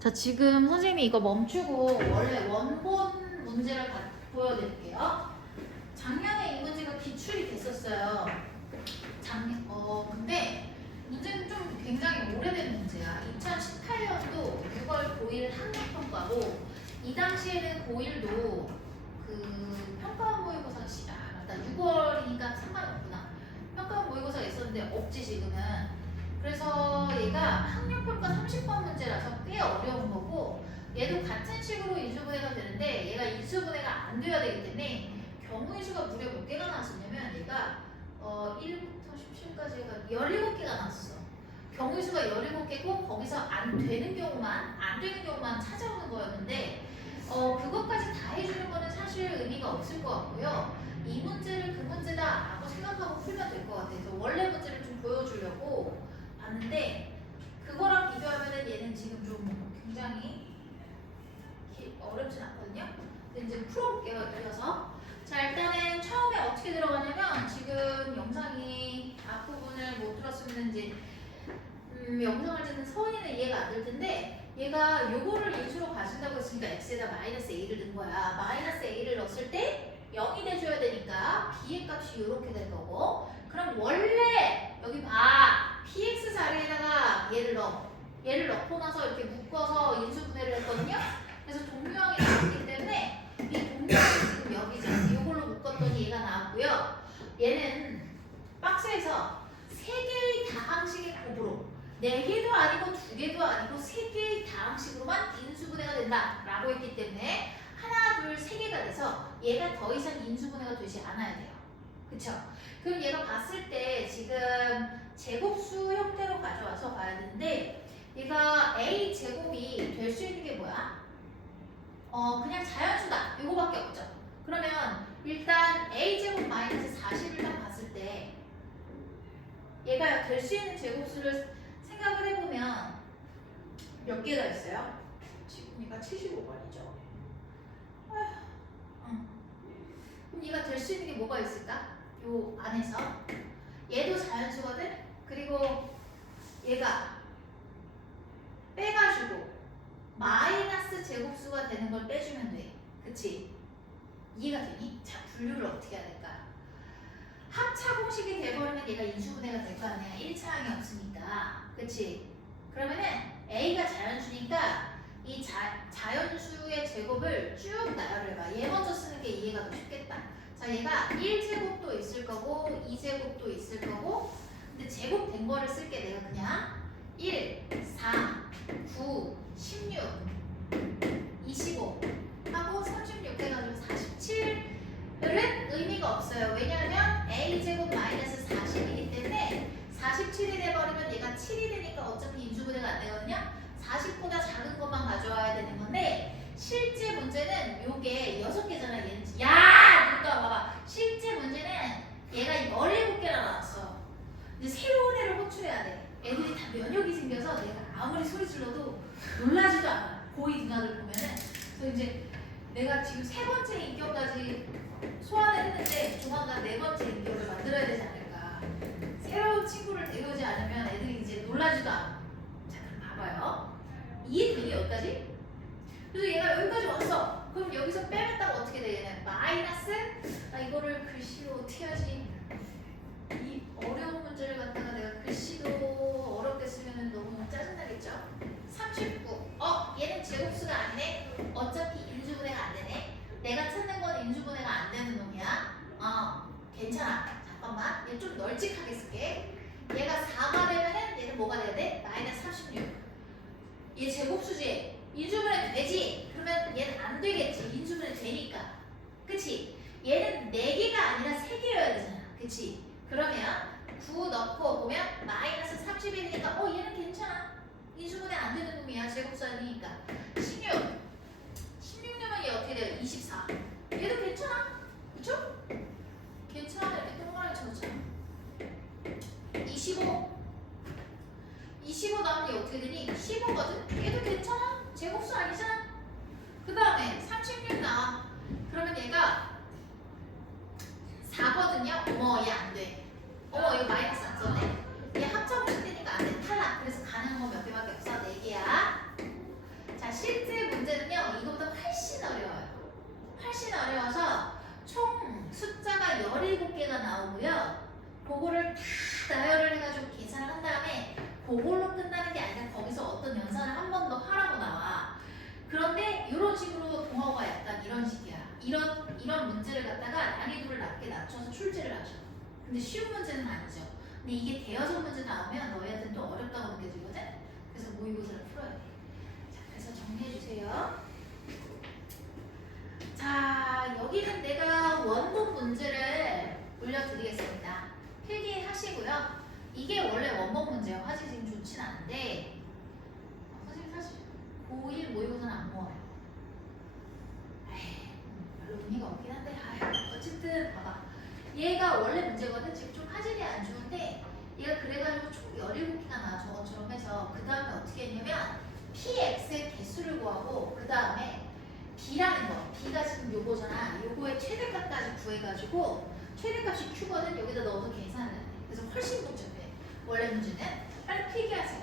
자, 지금 선생님이 이거 멈추고 원래 원본 문제를 보여드릴게요. 작년에 이 문제가 기출이 됐었어요. 근데 문제는 좀 굉장히 오래된 문제야. 2018년도 6월 고1 학력평가고 이 당시에는 고1도 그 평가원 모의고사 맞다. 6월이니까 상관이 없구나. 평가원 모의고사가 있었는데 없지 지금은. 그래서 얘가 학력평가 30번 문제라서 꽤 어려운 거고 얘도 같은 식으로 인수분해가 되는데 얘가 인수분해가 안 돼야 되기 때문에 경우의 수가 무려 몇 개가 나왔었냐면 얘가 1부터 17까지 얘가 17개가 나왔어. 경우의 수가 17개고 거기서 안 되는 경우만 찾아오는 거였는데 그것까지 다 해주는 거는 사실 의미가 없을 것 같고요. 이 문제를 그 문제다 라고 생각하고 풀면 될 것 같아요. 그래서 원래 문제를 좀 보여주려고 봤는데 그거랑 비교하면은 얘는 지금 좀 굉장히 어렵진 않거든요. 근데 이제 풀어볼게요. 이어서. 자, 일단은 처음에 어떻게 들어가냐면 지금 영상이 앞부분을 못 들었으면 이제 영상을 듣는 서원이는 이해가 안 될 텐데 얘가 요거를 인수로 가진다고 했으니까 x에다 마이너스 a를 넣은 거야. 마이너스 a를 넣었을 때 0이 돼줘야 되니까 b의 값이 이렇게 될 거고 그럼 원래 여기 봐. px 자리에다가 얘를 넣고 나서 이렇게 묶어서 인수분해를 했거든요. 그래서 동류항이 나왔기 때문에 이 동류항이 지금 여기죠. 이걸로 묶었더니 얘가 나왔고요. 얘는 박스에서 3개의 다항식의 곱으로 4개도 아니고 2개도 아니고 3개의 다항식으로만 인수분해가 된다라고 했기 때문에 하나, 둘, 3개가 돼서 얘가 더 이상 인수분해가 되지 않아야 돼요. 그쵸? 그럼 얘가 봤을 때 지금 제곱수 형태로 가져와서 봐야 되는데 얘가 a 제곱이 될 수 있는 게 뭐야? 그냥 자연수다. 이거밖에 없죠. 그러면 일단 a 제곱 마이너스 40을 딱 봤을 때 얘가 될 수 있는 제곱수를 생각을 해보면 몇 개가 있어요? 지금 얘가 75번이죠. 그럼 얘가 될 수 있는 게 뭐가 있을까? 요 안에서 얘도 자연수거든? 그리고 얘가 빼가지고 마이너스 제곱수가 되는 걸 빼주면 돼. 그치? 이해가 되니? 자, 분류를 어떻게 해야 될까? 합차 공식이 돼버리면 얘가 인수분해가 될 거 아니야. 1차항이 없으니까. 그치? 그러면은 A가 자연수니까 이 자연수의 제곱을 쭉 나열을 해봐. 얘 먼저 쓰는 게 이해가 더 쉽겠다. 자, 얘가 1제곱도 있을 거고 2제곱도 있을 거고 근데 제곱된 거를 쓸게. 내가 그냥 1, 4, 9, 16, 25 하고 36 해가지고 47은 의미가 없어요. 왜냐하면 a제곱 마이너스 40이기 때문에 47이 돼버리면 얘가 7이 되니까 어차피 인수분해가 안 되거든요. 40보다 작은 것만 가져와야 되는 건데 실제 문제는 요게 6개잖아. 얘는 야! 누가 봐봐. 실제 문제는 얘가 17개나 나왔어. 이제 새로운 애를 호출해야 돼. 애들이 다 면역이 생겨서 내가 아무리 소리 질러도 놀라지도 않아. 고2 누나들 보면은. 그래서 이제 내가 지금 3번째 인격까지 소환을 했는데 조만간 4번째 인격을 만들어야 되지 않을까. 새로운 친구를 데려오지 않으면 애들이 이제 놀라지도 않아. 자, 그럼 봐봐요. 이해되니 여기까지? 그래서 얘가 여기까지 왔어. 그럼 여기서 빼냈다가 어떻게 돼? 얘는 마이너스? 이거를 글씨로 어떻게 하지? 이 어려운 문제를 갖다가 내가 글씨도 어렵게 쓰면 너무 짜증나겠죠? 39. 얘는 제곱수가 아니네? 어차피 인수분해가 안 되네? 내가 찾는 건 인수분해가 안 되는 놈이야? 괜찮아. 잠깐만. 얘 좀 널찍하게 쓸게. 얘가 4가 되면은 얘는 뭐가 돼야 돼? 마이너스 36. 얘 제곱수지? 인수분해 되지? 그러면 얘는 안 되겠지. 인수분해 되니까. 그치? 얘는 4개가 아니라 3개여야 되잖아. 그치? 그러면 9 넣고 보면 마이너스 30이니까 얘는 괜찮아. 인수분해 안 되는 놈이야. 제곱수 아니니까. 16녀면 얘 어떻게 돼요? 24. 얘도 괜찮아. 그쵸? 괜찮아. 이렇게 동그라미 쳐놓잖아. 25 나오면 얘 어떻게 되니? 15거든? 얘도 괜찮아. 제곱수 아니잖아. 그 다음에 36 나와. 그러면 얘가 4거든요? 얘 안 돼. 이거 마이너스 안 썼네. 얘 합차공식 되니까 안 돼. 탈락. 그래서 가능한 건 몇 개밖에 없어? 4개야. 그걸로 끝나는 게 아니라 거기서 어떤 연산을 한 번 더 하라고 나와. 그런데 이런 식으로 동화가 약간 이런 식이야. 이런 문제를 갖다가 난이도를 낮게 낮춰서 출제를 하셔. 근데 쉬운 문제는 아니죠. 근데 이게 대여섯 문제 나오면 너희한테 또 어렵다고 느껴지거든. 그래서 모의고사를 풀어야 돼. 자, 그래서 정리해 주세요. 자, 여기는 내가 원본 문제를 올려드리겠습니다. 필기하시고요. 이게 원래 원본 문제예요. 화질 지금 좋진 않은데 선생님 사실 고1 모의고사는 안 모아요. 에이, 별로 의미가 없긴 한데 어쨌든 봐봐. 얘가 원래 문제거든. 지금 좀 화질이 안 좋은데 얘가 그래가지고 총 17개가 나와. 저것처럼 해서 그 다음에 어떻게 했냐면 px의 개수를 구하고 그 다음에 b라는 거, b가 지금 요거잖아. 요거의 최대값까지 구해가지고 최대값이 q거든. 여기다 넣어서 계산을 해. 그래서 훨씬 복잡해. 원래 문제는 빨리 필기하세요.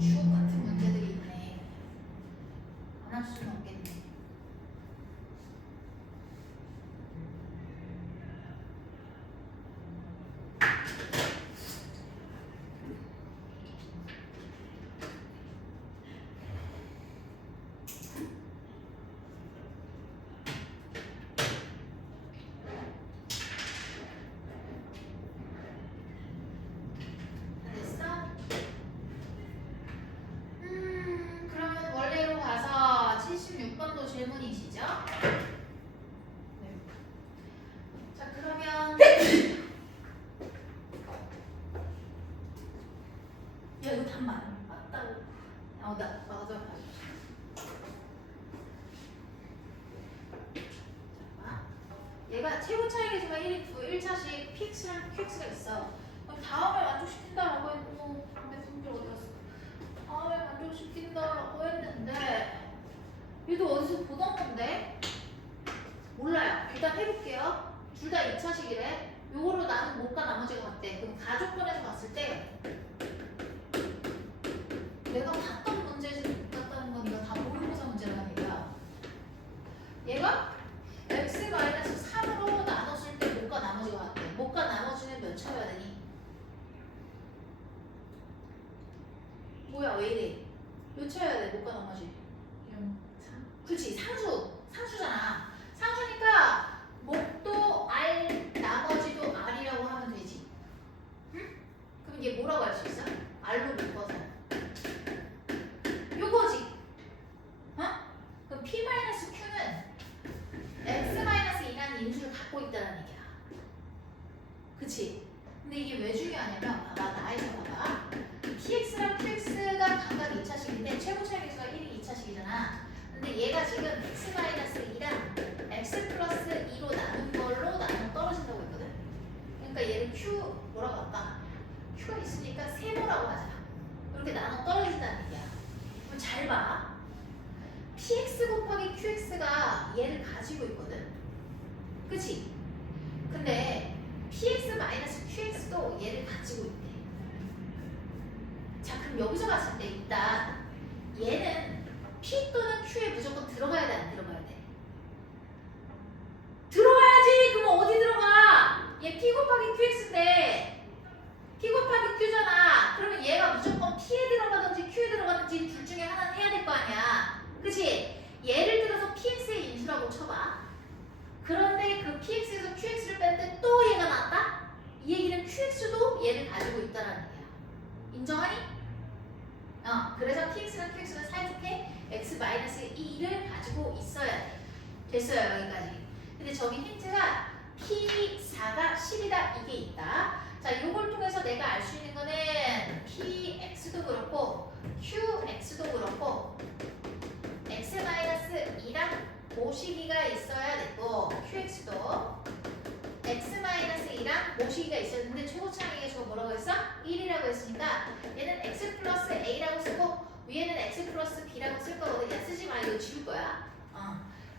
주옥 같은 문제들이 있네. 안 할 수는 없겠네. 됐어? 그러면 원래로 가서 76번도 질문이시죠? 네. 자, 그러면 야, 이거 답 맞다고. 나 맞아. 자, 얘가 최고 차이 계수가 1인 1차식 PX랑 QX가 있어. 그럼 다음을 만족시킨다라고 했고, 다음에 성질 어디 갔어? 다음에 만족시킨다라고 했는데 얘도 어디서 보던 건데? 몰라요. 일단 해볼게요. 둘 다 2차식이래. 요거로 나는 못가 나머지가 같대. 그럼 가족권에서 봤을 때 내가 봤던 문제지 못 봤다는 건 이거 다 모의고사 문제라는 얘기야. 얘가 x-3으로 나눴을 때 못가 나머지가 같대. 못가 나머지는 몇 쳐야 되니? 뭐야, 왜 이래? 몇 쳐야 돼? 못가 나머지. 0, 3. 그치, 상수잖아. 상수니까 목도 R, 나머지도 R이라고 하면 되지. 응? 그럼 얘 뭐라고 할 수 있어? R로 묶어서. 요거지. 어? 그럼 P-Q는 X-2라는 인수를 갖고 있다는 얘기야. 그치? 근데 이게 왜 중요하냐면 봐봐, 나에서 봐봐. PX랑 QX가 각각 2차식인데 최고 차이 계수가 1이 2차식이잖아. 근데 얘가 지금 x-2랑 x 플러스 2로 나눈 걸로 나눠 떨어진다고 했거든. 그러니까 얘를 q 뭐라고 할까? q가 있으니까 세모라고 하자. 이렇게 나눠 떨어진다는 얘기야. 그럼 잘 봐. px 곱하기 qx가 얘를 가지고 있거든. 그치? 근데 px 마이너스 qx도 얘를 가지고 있대. 자, 그럼 여기서 봤을 때 일단 얘는 P 또는 Q에 무조건 들어가야 돼, 안 들어가야 돼? 들어가야지! 그럼 어디 들어가? 얘 P 곱하기 QX인데 P 곱하기 Q잖아. 그러면 얘가 무조건 P에 들어가든지 Q에 들어가든지 둘 중에 하나는 해야 될 거 아니야. 그치? 예를 들어서 PX의 인수라고 쳐봐. 그런데 그 PX에서 QX를 뺐는데 또 얘가 나왔다? 이 얘기는 QX도 얘를 가지고 있다라는 얘기야. 인정하니? 그래서 PX랑 QX는 사이좋게 X-2를 가지고 있어야 돼. 됐어요, 여기까지. 근데 저기 힌트가 P4가 10이다, 이게 있다. 자, 요걸 통해서 내가 알 수 있는 거는 PX도 그렇고 QX도 그렇고 X-2랑 모시기가 있어야 되고 QX도 X-2랑 모시기가 있었는데 최고 차이가 저거 뭐라고 했어? 1이라고 했으니까 얘는 X 플러스 A라고 쓰고 위에는 X 플러스 B라고 쓸 거거든. 야, 쓰지 마. 이거 지울 거야.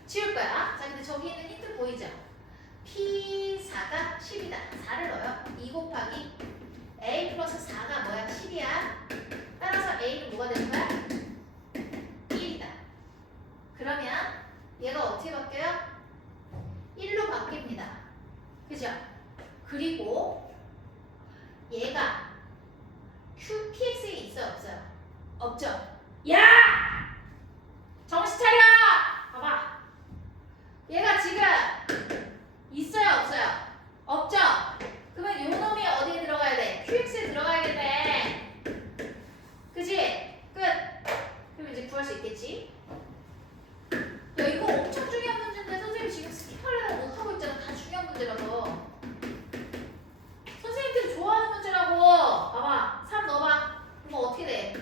지울 거야. 자, 근데 저기 있는 힌트 보이죠? P4가 10이다. 4를 넣어요. 2 곱하기 QPX에 있어요, 없어요? 없죠? 야! 정신 차려! 봐봐. 얘가 지금 있어요, 없어요? 없죠? 그러면 요 놈이 어디에 들어가야 돼? QX에 들어가야겠네. 그지? 끝. 그럼 이제 구할 수 있겠지? 야, 이거 엄청 중요한 문제인데 선생님 지금 스킵하려고 못하고 있잖아. 다 중요한 문제라서. 선생님들이 좋아하는 문제라고. 봐봐. 3 넣어봐. 그럼 어떻게 돼?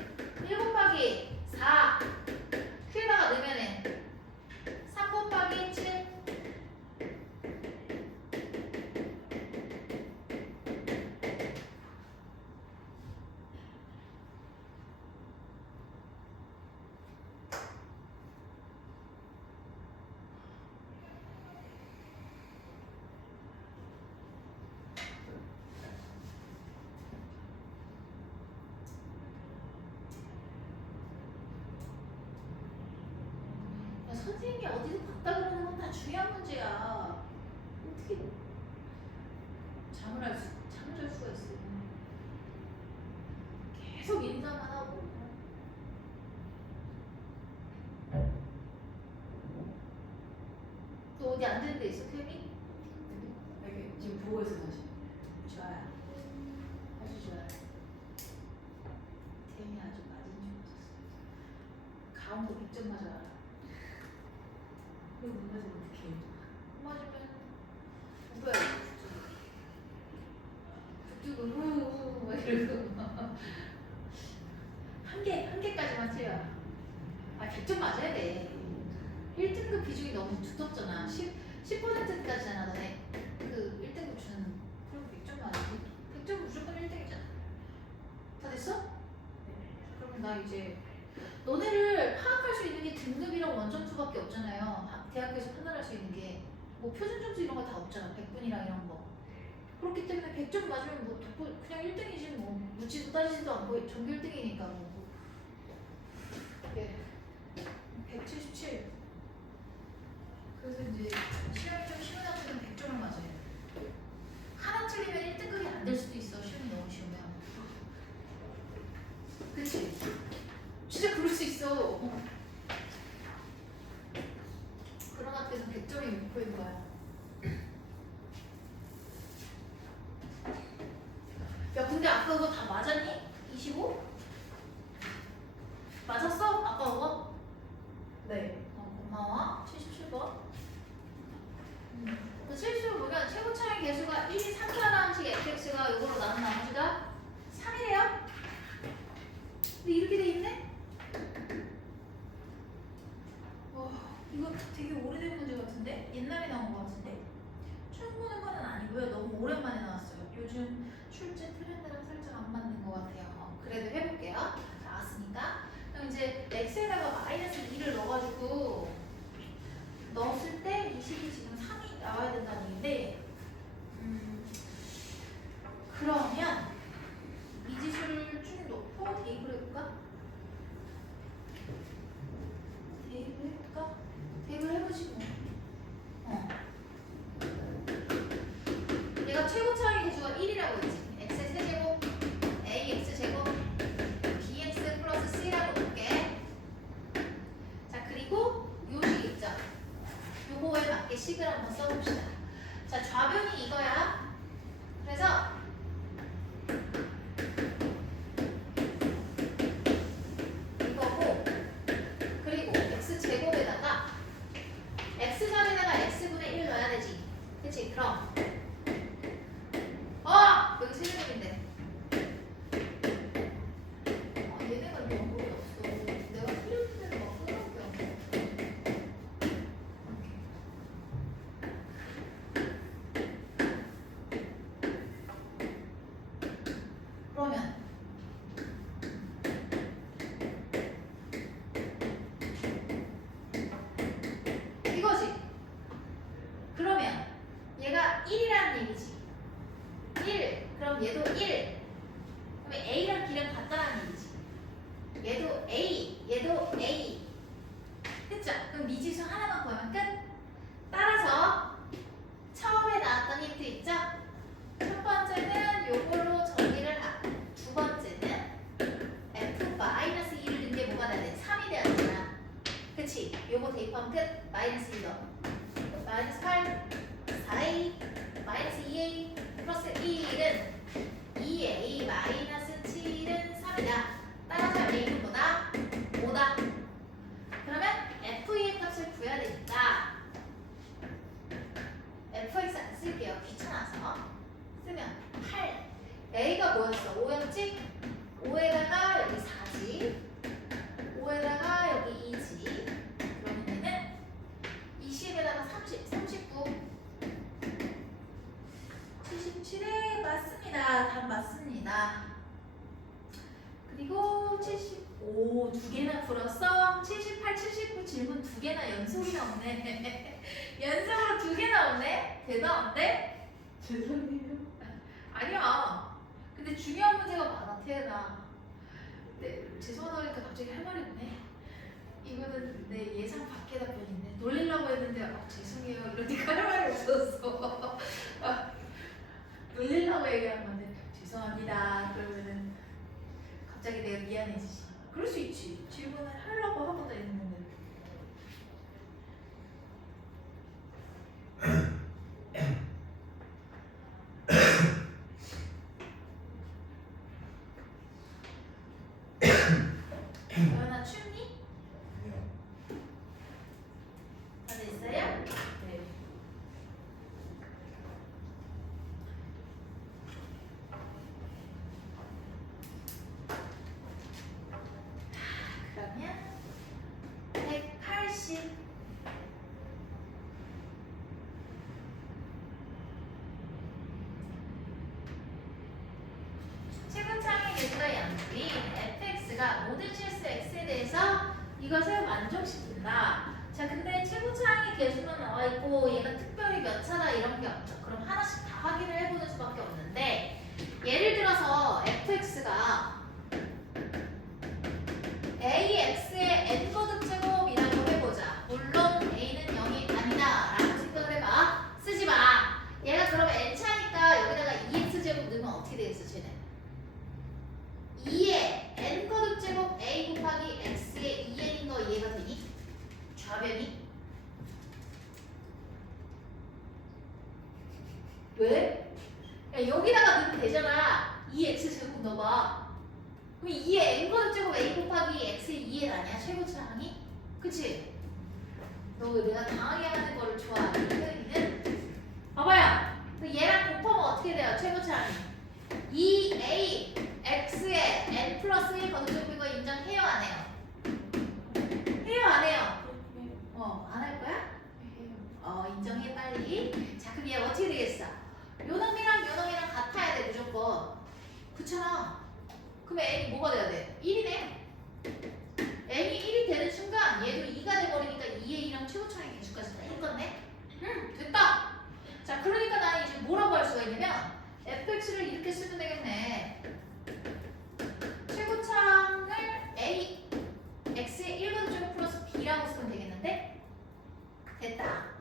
1 곱하기 4 Q에다가 넣으면은 3 곱하기 7. 야, 선생님이 어디서 봤다 그러는 건 다 중요한 문제야. 어떻게 잠을 잘 수가 있어. 계속 인사만 하고. 또 어디 안 되는 데 있어, 템이? 이렇게 지금 보고 있어 다시. 좋아요. 아주 좋아요. 템이 아주 맞은 줄 맞았어요. 가운데 100점 맞아요. 이거 못 맞으면 어떡해. 맞으면 울어요. 북두고 후후 막 이러고 한 개까지만 틀려. 아 100점 맞아야 돼. 1등급 비중이 너무 두텁잖아. 10%까지잖아 너네. 그 1등급 주는 그럼 100점 맞지. 100점 무조건 1등이잖아. 다 됐어? 그러면 나 이제 너네를 파악할 수 있는 게 등급이랑 원점수밖에 없잖아요. 대학교에서 판단할 수 있는 게 뭐 표준 점수 이런 거 다 없잖아. 100분이랑 이런 거. 그렇기 때문에 100점 맞으면 뭐 그냥 1등이지 뭐. 묻지도 따지지도 않고 전교 1등이니까 뭐. 네. 177. 그래서 이제 시험이 좀 쉬운 학생은 100점을 맞아요. 하나 틀리면 1등급이 안 될 수도 있어. 시험이 너무 쉬우면. 그치? 진짜 그럴 수 있어. 그런 학교에서 100점이 목표인 거야. 야 근데 아까 그거 다 맞았니? 25? 맞았어? 아까 그거? 네. 고마워. 77번. 그 실수를 보면 최고 차례 개수가 1, 2, 3차 방식 fx가 이거로 나눈 나머지가 3이래요? 근데 이렇게 돼 있네? 와 이거 되게 오래된 문제 같은데? 옛날에 나온 거 같은데? 처음 보는 거는 아니고요. 너무 오랜만에 나왔어요. 요즘 출제 트렌드랑 살짝 안 맞는 것 같아요. 그래도 해볼게요. 나왔으니까. 그럼 이제 x에다가 마이너스 2를 넣어가지고 했습니다. 그리고 75, 두 개나 풀었어. 78, 79 질문 두 개나 연속이 나오네. 연속으로 두 개 나오네. 대단한데? 죄송해요. 아니야. 근데 중요한 문제가 많아, 태연아. 네, 죄송하다니까 갑자기 할 말이 없네. 이거는 내 예상 밖의 답변인데 놀리려고 했는데 죄송해요 이러니까 할 말이 없었어. 놀리려고 얘기한 건데 죄송합니다 그러면은 갑자기 내가 미안해지지. 그럴 수 있지. 질문을 하려고 하고 있는데. 연아 춥니? 다들 있어요? 네. 그러면 180 최근창의 계수가 양수인 fx가 모든 실수 x에 대해서 이것을 만족시킨다. 자, 근데 최고차항의 계수는 나와 있고 얘가 특별히 몇 차다 이런 게 없죠. 그럼 하나씩 다 확인을 해보는 수밖에 없는데 예를 들어서 fx가 ax의 n거듭 제곱이라고 해보자. 물론 a는 0이 아니다 라고 생각을 해봐. 쓰지 마. 얘가 그럼 n차니까 여기다가 2x 제곱 넣으면 어떻게 되겠어 쟤는? 2의 n거듭 제곱 a 곱하기 x의 2n인 거 이해가 되니? 좌변이? 왜? 야, 여기다가 넣으면 되잖아. 2x 제곱 넣어봐. 그럼 2의 n거듭 제곱 a 곱하기 x의 2n 아니야? 최고차항이? 그치? 너 내가 당하게 하는 거를 좋아하니? 태은이는? 봐봐요. 그 얘랑 곱하면 어떻게 돼요? 최고차항이 2a x의 n 플러스 1 거듭 제곱인 거 인정해요? 안 해요? 해요? 안 해요? 안 할 거야? 인정해 빨리. 자, 그럼 얘 어떻게 되겠어? 요 놈이랑 요 놈이랑 같아야 돼 무조건. 그렇잖아. 그럼 n이 뭐가 돼야 돼? 1이네. n이 1이 되는 순간 얘도 2가 돼버리니까 2의 2랑 최고차항의 개수까지 다 똑같네? 됐다. 자, 그러니까 나는 이제 뭐라고 할 수가 있냐면 fx를 이렇게 쓰면 되겠네. 최고차항을 a x의 1번 제곱 플러스 b라고 쓰면 되겠는데? 됐다.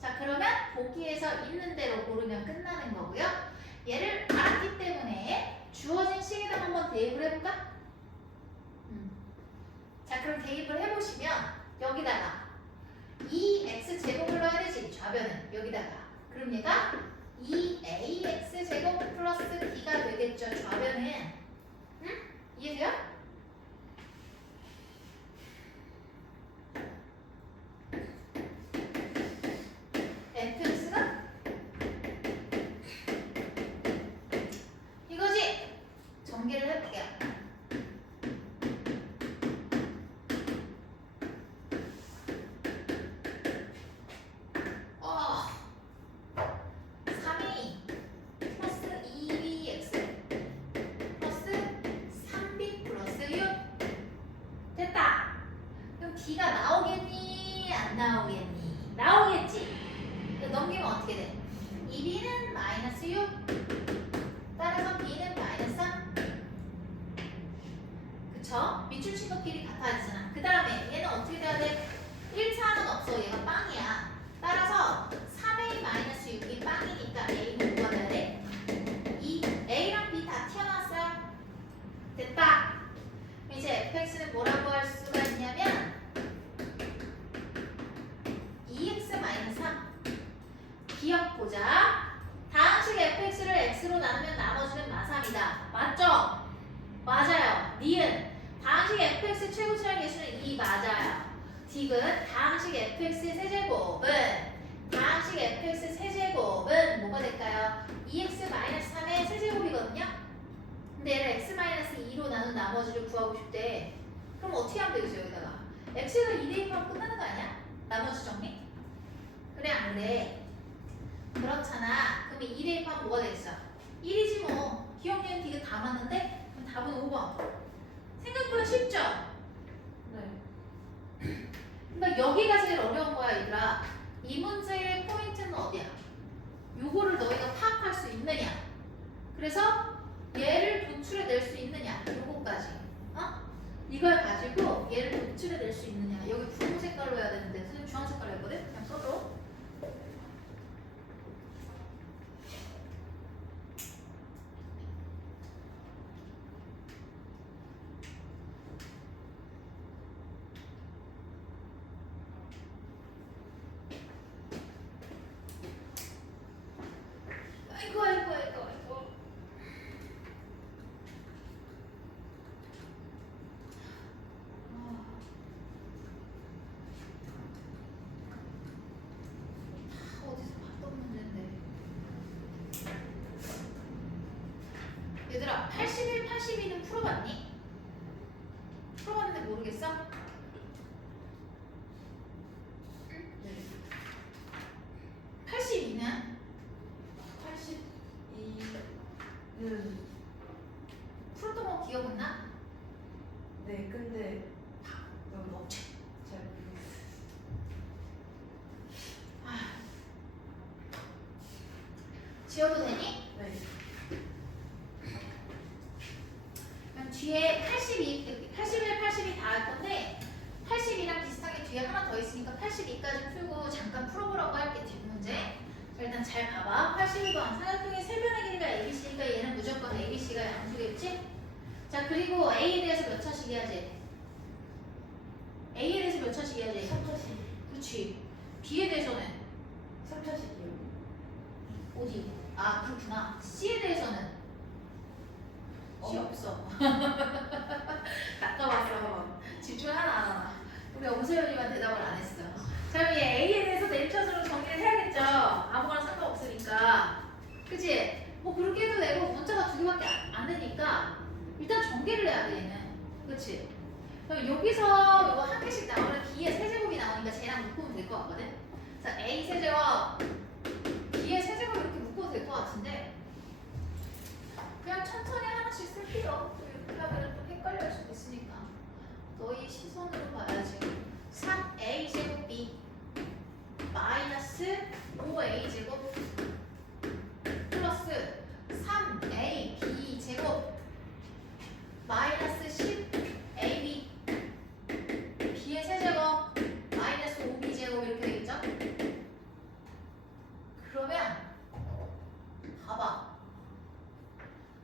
자, 그러면 보기에서 있는 대로 고르면 끝나는 거고요. 얘를 알았기 때문에 주어진 식에다 한번 대입을 해볼까? 자, 그럼 대입을 해보시면 여기다가 2x 제곱을 넣어야 되지. 좌변은 여기다가. 그럼 얘가 2ax 제곱 플러스 b가 되겠죠. 좌변은. 이해돼요? fx가 이거지. 전개를 해볼게요. 어, 3a 플러스 2bx 플러스 3b 플러스 6 됐다. 그럼 b가 나오겠니? 안 나오겠니? 나오겠지. 넘기면 어떻게 돼? 2b는 마이너스 6 따라서 b는 마이너스 3. 그쵸? 밑줄 친 것끼리 같아지잖아. 그 다음에 얘는 어떻게 돼야 돼? 1차는 없어. 얘가 빵이야. 따라서 3a 마이너스 6이 빵이니까 a는 뭐가 돼야 돼? 2. a랑 b 다 튀어나왔어요. 됐다. 그럼 이제 fx는 뭐라고 할 수가 있냐면 2x 마이너스 3. 기억 보자. 다항식 fx를 x로 나누면 나머지는 마삼이다. 맞죠? 맞아요. 니은 다항식 fx 최고차항 개수는 2 맞아요. 디귿 다항식 fx의 세제곱은 다항식 fx 세제곱은 뭐가 될까요? 2x-3의 세제곱이거든요. 근데 얘를 x-2로 나눈 나머지를 구하고 싶대. 그럼 어떻게 하면 되겠어 여기다가? x를 2 대입하면 끝나는 거 아니야? 나머지 정리? 그래 안 그래? 그렇잖아. 그럼 2 대입하면 뭐가 되겠어? 1이지 뭐. 기억, 니은, 디귿 다 맞는데? 그럼 답은 5번. 생각보다 쉽죠? 네. 그러니까 여기가 제일 어려운 거야, 얘들아. 이 문제의 포인트는 어디야? 요거를 너희가 파악할 수 있느냐? 그래서 얘를 도출해낼 수 있느냐? 요거까지. 어? 이걸 가지고 얘를 도출해낼 수 있느냐? 여기 분홍 색깔로 해야 되는데 선생님 주황 색깔로 했거든? 그냥 써줘. 아이고 아이고 아이고 아이고. 어디서 봤던 문제인데. 얘들아, 81, 82는 풀어봤니? 풀어봤는데 모르겠어? 네. 82는 82는 풀었던 거 기억은 나? 네, 근데 너무 잘 모르겠어요. 지워도 되니? 네. 그럼 뒤에 82, 81, 82 다 할 건데 82랑 비슷하게 뒤에 하나 더 있으니까 82까지 풀고 잠깐 풀어보라고 할게, 뒷 문제. 자, 일단 잘 봐봐. 82번 삼각형의 세 변의 길이가 ABC니까 얘는 무조건 ABC가 양수겠지? 자, 그리고 A에 대해서 몇 차씩 해야지? A에 대해서 몇 차씩 해야지? 3차식. 그렇지. B에 대해서는 3차식이요. 어디? 아, 그렇구나. C에 대해서는 C 없어. 낚아봤어. 집중 하나 안 하나. 우리 엄세연이만 대답을 안 했어. 자, 그럼 얘 A에 대해서 1차적으로 정리를 해야겠죠? 아무거나 상관없으니까. 그치? 뭐 그렇게 해도 되고 문자가 2개밖에 안 되니까 일단 전개를 해야 돼, 얘는. 그치? 그럼 여기서 이거 한 개씩 나오는 B의 세제곱이 나오니까 쟤랑 묶으면 될 것 같거든? 자, A 세제곱, B의 세제곱 이렇게 묶어도 될 것 같은데 그냥 천천히 하나씩 쓸게요. 또 이렇게 하면 또 헷갈릴 수도 있으니까 너희 시선으로 봐야지. 3A 제곱 B 마이너스 5A 제곱 플러스 3A B 제곱 마이너스 10AB B의 세제곱 마이너스 5B 제곱 이렇게 되겠죠? 그러면 봐봐.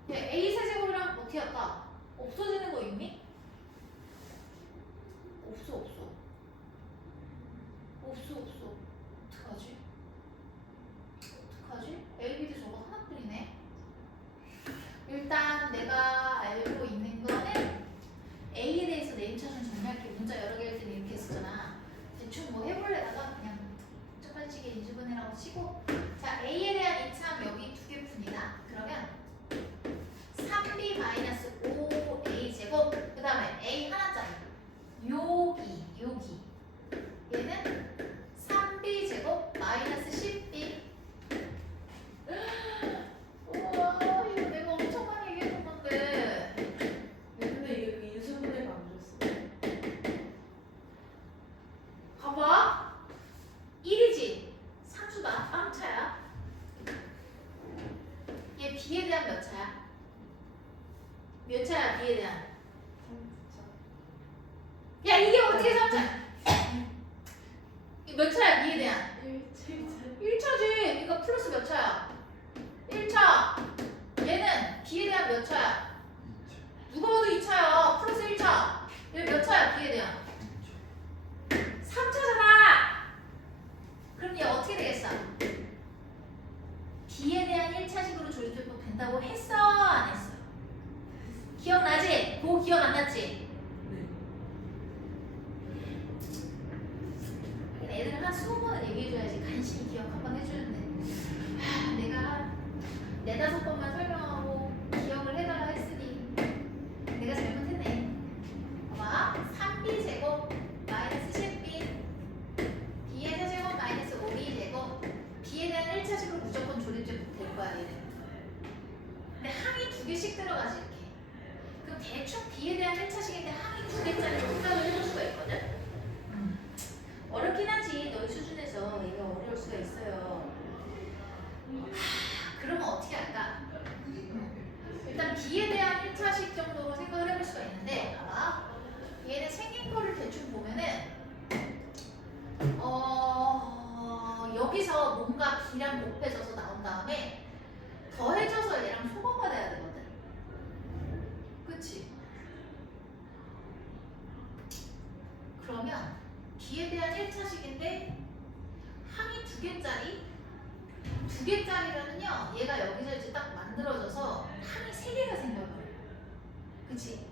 A 세제곱이랑 어떻게 할까? 없어지는 거 있니? 없어. 어떡하지? A, B도 저거 하나뿐이네. 일단 내가 알고 있는 거는 A에 대해서 내림차순 정리할게. 문자 여러 개일 때는 이렇게 했었잖아. 대충 뭐 해볼래다가 그냥 쪽팔지게 인수분해라고 치고. 자, A에 대한 이참 여기 2개 풉니다. 그러면 3B 마이너스 5A 제곱 그 다음에 A 하나짜리 여기 얘는 3B 제곱 마이너스 10B. 우와, 이거 내가 엄청 많이 얘기했던 건데. 근데 이게 그 인수분해가 안 줬어요. 봐봐, 1이지? 상수다, 빵차야. 얘 B에 대한 몇 차야? 몇 차야 B에 대한? 3차. 야, 이게 어떻게 3차? 몇 차야 B에 대한? 1차. 1차지. 그러니까 플러스 몇 차야? 1차. 얘는 B에 대한 몇 차야? 누가 봐도 2차야. 플러스 1차. 얘 몇 차야 B에 대한? 3차잖아. 그럼 얘 어떻게 되겠어? B에 대한 1차식으로 조립해도 된다고 했어? 안 했어? 기억나지? 그거 기억 안 났지? 네. 애들은 한 20번은 얘기해줘야지 간신히 기억 한번 해주는데 내가 4-5번만 설명하고 기억을 해달라 했으니 내가 잘못했네. 봐봐, 3B 제곱 마이너스 10B B의 세제곱 마이너스 5B 제곱 B에 대한 1차식으로 무조건 조립제곱 될 거야 얘는. 근데 항이 2개 가지 이렇게. 그럼 대충 B에 대한 1차식인데 항이 2개짜리 생각을 해볼 수가 있거든? 어렵긴 하지. 너희 수준에서 얘가 어려울 수가 있어요. 그러면 어떻게 할까? 일단 B에 대한 1차식 정도로 생각을 해볼 수가 있는데 봐봐. 얘는 생긴 거를 대충 보면은 여기서 뭔가 B랑 곱해져서 나온 다음에 더해져서 얘랑 소거가 돼야 되거든. 그치? 그러면 B에 대한 1차식인데 항이 2개짜리? 2개짜리면은요 얘가 여기서 이제 딱 만들어져서 항이 3개가 생겨버려요. 그치?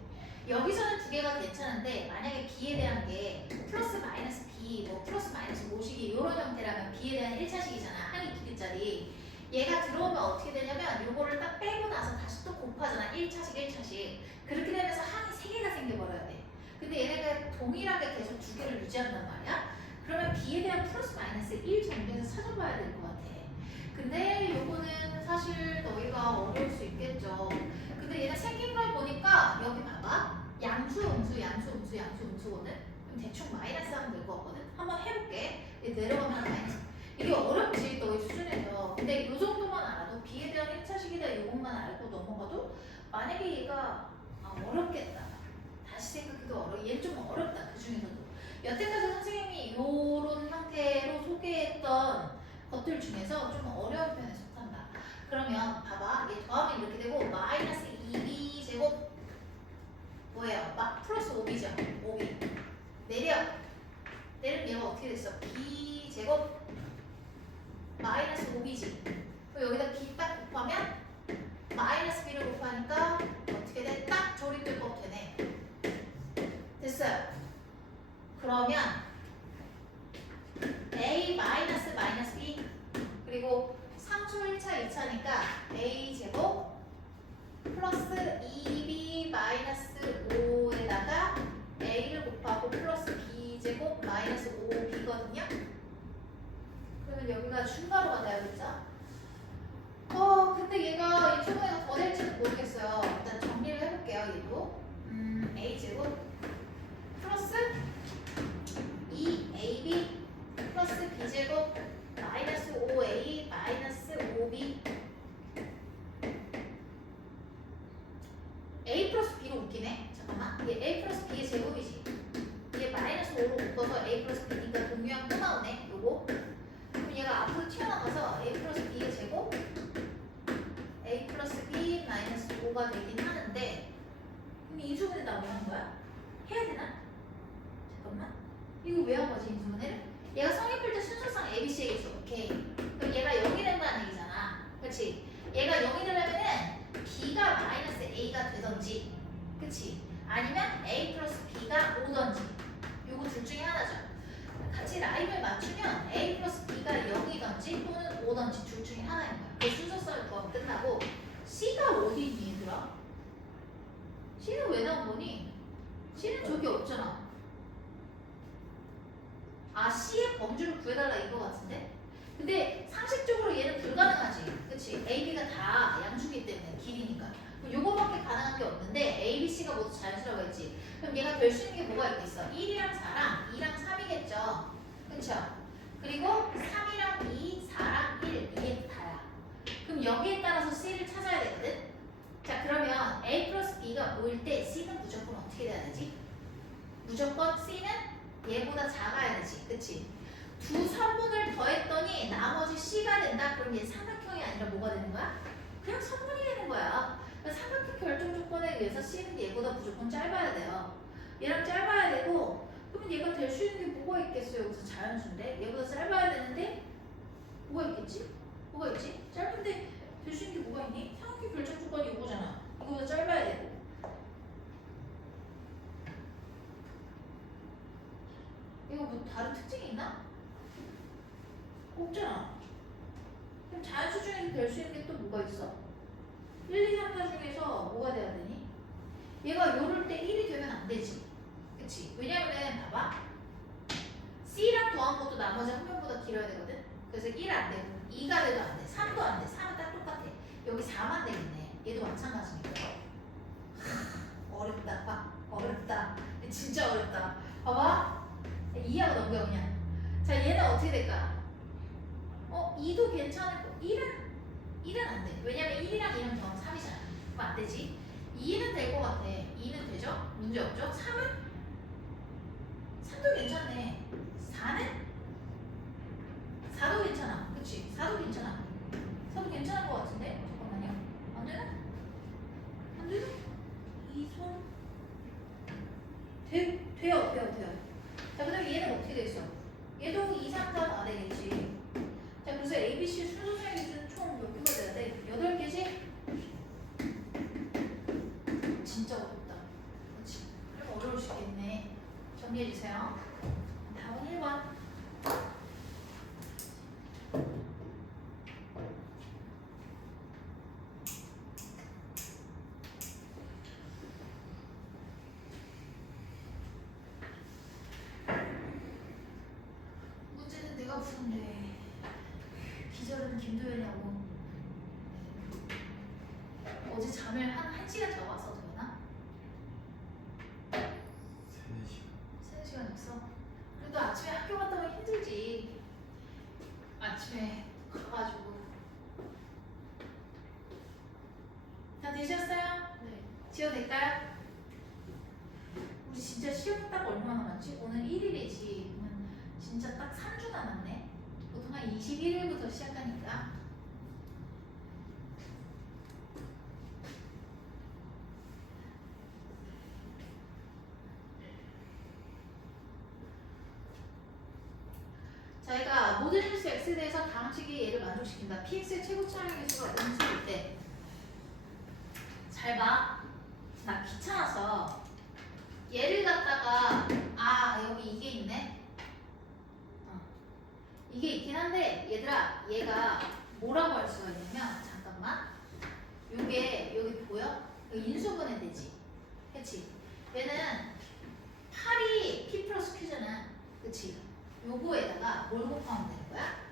여기서는 2개가 괜찮은데 만약에 B에 대한 게 플러스 마이너스 B, 뭐 플러스 마이너스 모시기 이런 형태라면 B에 대한 1차식이잖아. 항이 2개짜리. 얘가 들어오면 어떻게 되냐면 요거를 딱 빼고 나서 다시 또 곱하잖아. 1차식, 1차식. 그렇게 되면서 항이 3개가 생겨버려야 돼. 근데 얘네가 동일하게 계속 2개를 유지한단 말이야. 그러면 B에 대한 플러스 마이너스 1 정도에서 찾아봐야 될 것 같아. 근데 요거는 사실 너희가 어려울 수 있겠죠. 근데 얘가 생긴 걸 보니까 여기 봐봐. 양수, 음수, 양수, 음수, 양수, 음수거든? 그럼 대충 마이너스 하면 될 것 같거든? 한번 해볼게. 얘 내려가면 마이너스. 이게 어렵지, 너희 수준에서. 근데 요 정도만 알아도 B에 대한 1차식이다 요것만 알고 넘어가도 만약에 얘가 어렵겠다. 다시 생각해도 얘는 좀 어렵다, 그 중에서도. 여태까지 선생님이 요런 형태로 소개했던 것들 중에서 좀 어려운 편에 속한다. 그러면 봐봐. 얘 더하면 이렇게 되고 마이너스 2b 제곱 뭐예요? 막 플러스 5b죠. 5b. 내리면 얘가 어떻게 됐어? b 제곱 마이너스 5b지. 그럼 여기다 b 딱 곱하면 마이너스 b를 곱하니까 어떻게 돼? 딱 조립되법 되네. 됐어요. 그러면 a 마이너스 마이너스 b 그리고 상수 1차 2차니까 a 제곱 플러스 2b 마이너스 5에다가 a를 곱하고 플러스 b 제곱 마이너스 5b거든요. 그러면 여기가 중괄호가 되어야겠죠? 근데 얘가 이 초반에가 더 될지는 모르겠어요. 일단 정리를 해볼게요. 얘도 a 제곱 플러스 2ab 플러스 b제곱 마이너스 5a 마이너스 5b a 플러스 b로 웃기네. 잠깐만. 얘 a 플러스 b의 제곱이지. 얘 마이너스 5로 묶어서 a 플러스 b니까 동류항 또 나오네. 요거. 그럼 얘가 앞으로 튀어나가서 a 플러스 b의 제곱 a 플러스 b 마이너스 5가 되긴 하는데 그럼 인수분해 나오는 거야? 해야 되나? 잠깐만. 이거 왜 한 거지 인수분해를? 얘가 성립할 때 순서상 ABC겠죠. 오케이. 그럼 얘가 0이 된다는 얘기잖아. 그렇지? 얘가 0이 되려면은 B가 마이너스 A가 되던지 그치? 아니면 A 플러스 B가 오던지 요거 둘 중에 하나죠. 같이 라임을 맞추면 A 플러스 B가 0이던지 또는 오던지 둘 중에 하나인 거야. 그 순서상을 구하면 끝나고 C가 어디 있니 얘들아? C는 왜 나온 거니? C는 저기 없잖아. C의 범주를 구해달라 이거 같은데? 근데 상식적으로 얘는 불가능하지. 그치? A, B가 다 양수기 때문에 길이니까. 요거밖에 가능한 게 없는데 A, B, C가 모두 자연수라고 했지. 그럼 얘가 될 수 있는 게 뭐가 있겠어? 1이랑 4랑 2랑 3이겠죠. 그쵸? 그리고 3이랑 2, 4랑 1 이게 다야. 그럼 여기에 따라서 C를 찾아야 되거든? 자 그러면 A 플러스 B가 모일 때 C는 무조건 어떻게 돼야 되지? 무조건 C는 얘보다 작아야 되지. 그치? 두 선분을 더했더니 나머지 C가 된다? 그럼 얘 삼각형이 아니라 뭐가 되는 거야? 그냥 선분이 되는 거야. 삼각형 결정 조건에 의해서 C는 얘보다 무조건 짧아야 돼요. 얘랑 짧아야 되고 그러면 얘가 될 수 있는 게 뭐가 있겠어요? 여기서 자연수인데 얘보다 짧아야 되는데 뭐가 있겠지? 뭐가 있지? 짧은데 될 수 있는 게 뭐가 있니? 삼각형 결정 조건이 이거잖아. 이거보다 짧아야 되고 이거 뭐 다른 특징이 있나? 없잖아. 그럼 자연수 중에서 될 수 있는 게 또 뭐가 있어? 1, 2, 3, 4 중에서 뭐가 돼야 되니? 얘가 요럴 때 1이 되면 안 되지. 그치? 왜냐면은 봐봐. C랑 더한 것도 나머지 한 명보다 길어야 되거든? 그래서 1 안 되고 2가 돼도 안 돼. 3도 안 돼. 3은 딱 똑같아. 여기 4만 되겠네. 얘도 마찬가지니까. 0이야. 자, 얘는 어떻게 될까? 2도 괜찮고 1은 안 돼. 왜냐면 1이랑 2는 더하면 3이잖아. 그럼 안 되지. 2는 될 것 같아. 2는 되죠? 문제 없죠? 3도 괜찮네. 4도 괜찮아. 그치? 4도 괜찮아. 4도 괜찮은 것 같은데? 잠깐만요. 안 되나? 안 되나? 2손 돼요. 자, 그 다음에 얘는 어떻게 돼 있어? 얘도 2, 3, 4 다 되겠지. 자, 그래서 ABC 순서상 기준 총 몇 개가 돼야 돼? 8개지? 진짜 어렵다. 그렇지? 좀 어려울 수 있겠네. 정리해주세요. 답은 1번. 문제는 내가 푸는데 기절은 김도현이하고 어제 잠을 한 1시간 자고 왔어. 도현아? 3-4시간 잤어? 그래도 아침에 학교 갔다 오면 힘들지. 아침에 가가지고. 다 되셨어요? 네. 지워도 될까요? 우리 진짜 시험 딱 얼마 남았지? 오늘 1일이지. 그러면 진짜 딱 3주 남았네. 보통 한 21일부터 시작하니까. 저희가 모든 실수 x에 대해서 다음 식의 예를 만족시킨다. px의 최고 차량의 수가 음수일 때. 잘 봐. 나 귀찮아서 얘를 갖다가 여기 이게 있네. 이게 있긴 한데 얘들아, 얘가 뭐라고 할 수가 있냐면, 잠깐만, 요게 여기 보여? 여기 인수분해 되지. 그치? 얘는 8이 p 플러스 q잖아. 그치? 요거에다가 뭘 곱하면 되는 거야?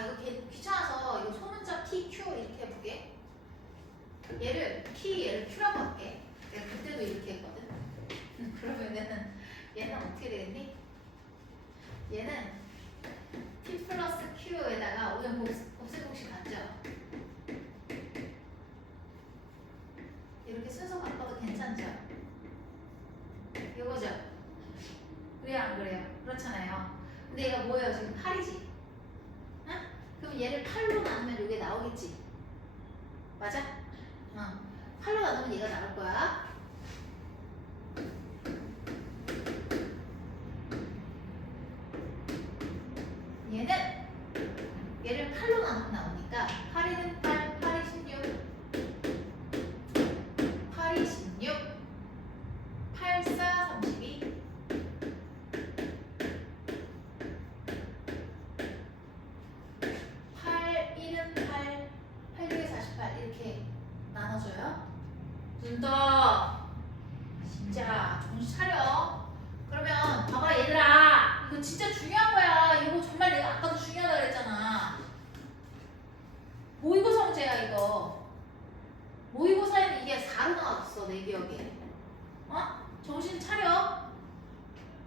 이거 귀찮아서 이거 소문자 p, q 이렇게 해볼게. 얘를 q라고 할게. 내가 그때도 이렇게 했거든. 그러면 얘는 어떻게 되겠니? 얘는 p 플러스 q에다가 오늘 곱셈공식 봤죠? 이렇게 순서 바꿔도 괜찮죠? 이거죠? 그래요, 안 그래요? 그렇잖아요. 근데 얘가 뭐예요? 지금 8이지? 응? 그럼 얘를 8로 나누면 이게 나오겠지? 맞아? 8로 나누면 얘가 나올 거야. 얘를 8로 나누면 나오니까 8이는 8, 8이 16, 8이 16, 8, 4, 32, 8, 1은 8, 8, 6에 48 이렇게 나눠줘요. 눈 떠. 진짜 정신 차려. 그러면 봐봐 얘들아, 이거 진짜 중요한 거야. 이거 정말 내가 아까도 중요하다 그랬잖아. 모의고사 문제야 이거. 모의고사에는 이게 4로 나왔어 내 기억에. 정신 차려.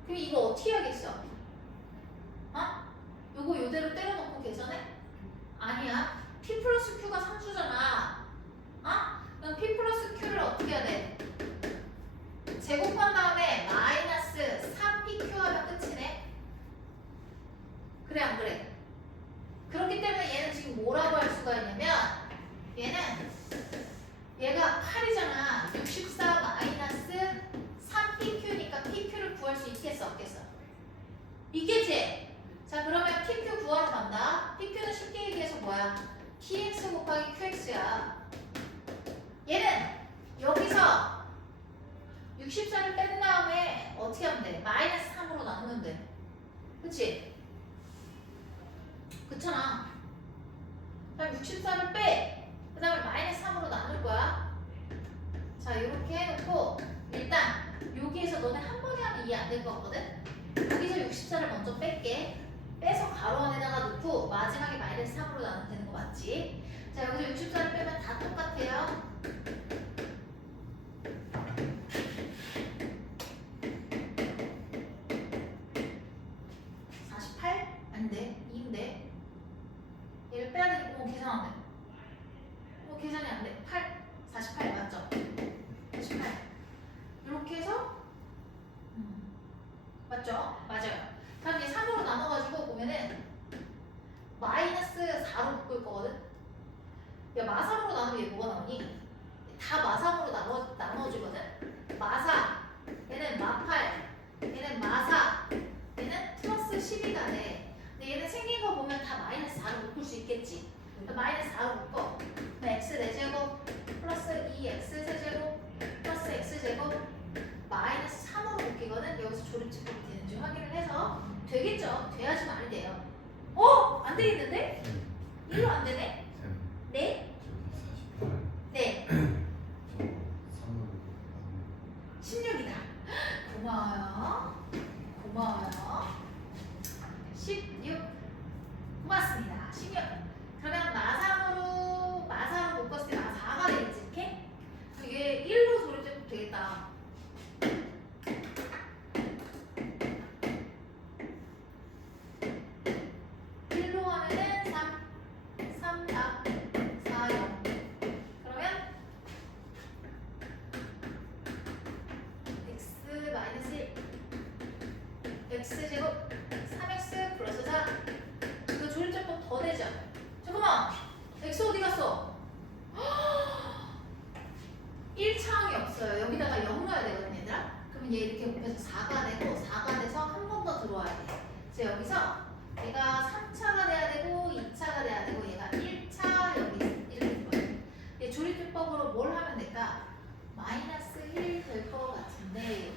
그럼 이거 어떻게 해야겠어? 요거 요대로 때려놓고 계산해? 아니야. p 플러스 q가 3수잖아. 그럼 p 플러스 q를 어떻게 해야 돼? 제곱한 다음에 마이너스 3pq 하면 끝이네. 그래 안 그래? 그렇기 때문에 얘는 지금 뭐라고 할 수가 있냐면, 얘가 8이잖아. 64 마이너스 3pq니까 pq를 구할 수 있겠어 없겠어? 있겠지? 자, 그러면 pq 구하러 간다. pq는 쉽게 얘기해서 뭐야? px 곱하기 qx야. 얘는 여기서 64를 뺀 다음에 어떻게 하면 돼? 마이너스 3으로 나누면 돼. 그치? 그렇잖아. 그럼 64를 빼. 그 다음에 마이너스 3으로 나눌 거야. 자, 이렇게 해놓고 일단 여기에서 너네 한 번에 하면 이해 안 될 것 같거든? 여기서 64를 먼저 뺄게. 빼서 가로 안에다가 놓고 마지막에 마이너스 3으로 나누면 되는 거 맞지? 자, 여기서 64를 빼면 다 똑같아요. 맞죠? 18 이렇게 해서 맞죠? 맞아요. 다음 이제 3으로 나눠가지고 보면은 마이너스 4로 묶을 거거든? 야, 마삼으로 나누면 얘 뭐가 나오니? 다 마삼으로 나눠주거든? 마사, 얘는 마팔, 얘는 마사, 얘는 플러스 12가 돼. 근데 얘는 생긴 거 보면 다 마이너스 4로 묶을 수 있겠지? 그러니까 마이너스 4로 묶어. 그럼 x 4제곱 플러스 2x 세제곱 플러스 x제곱 마이너스 3으로 묶이거든? 여기서 조립집합이 되는지 확인을 해서 되겠죠? 돼야지 말이 돼요. 어? 안 되겠는데? 1로 안 되네? 네? 네. 16이다. 고마워요. 고마워요. 16. 고맙습니다. 16. 그러면 마삼으로 묶었을 때 마4가 되겠지, 이렇게? 그럼 얘 1로 조립되면 되겠다. 1로 하면은 3, 4, 4, 0. 그러면 x 마이너스 1 x제곱 3x 플러스 4 이거 조립제법 더 되죠? 잠깐만 x 어디 갔어? 1차항이 없어요. 여기다가 0 넣어야 되거든 얘들아. 그러면 얘 이렇게 곱해서 4가 되고 4가 돼서 한 번 더 들어와야 돼. 그래서 여기서 얘가 3차가 돼야 되고 2차가 돼야 되고 얘가 1차 여기 이렇게 들어와야 돼. 얘 조립제법으로 뭘 하면 될까? 마이너스 1 될 것 같은데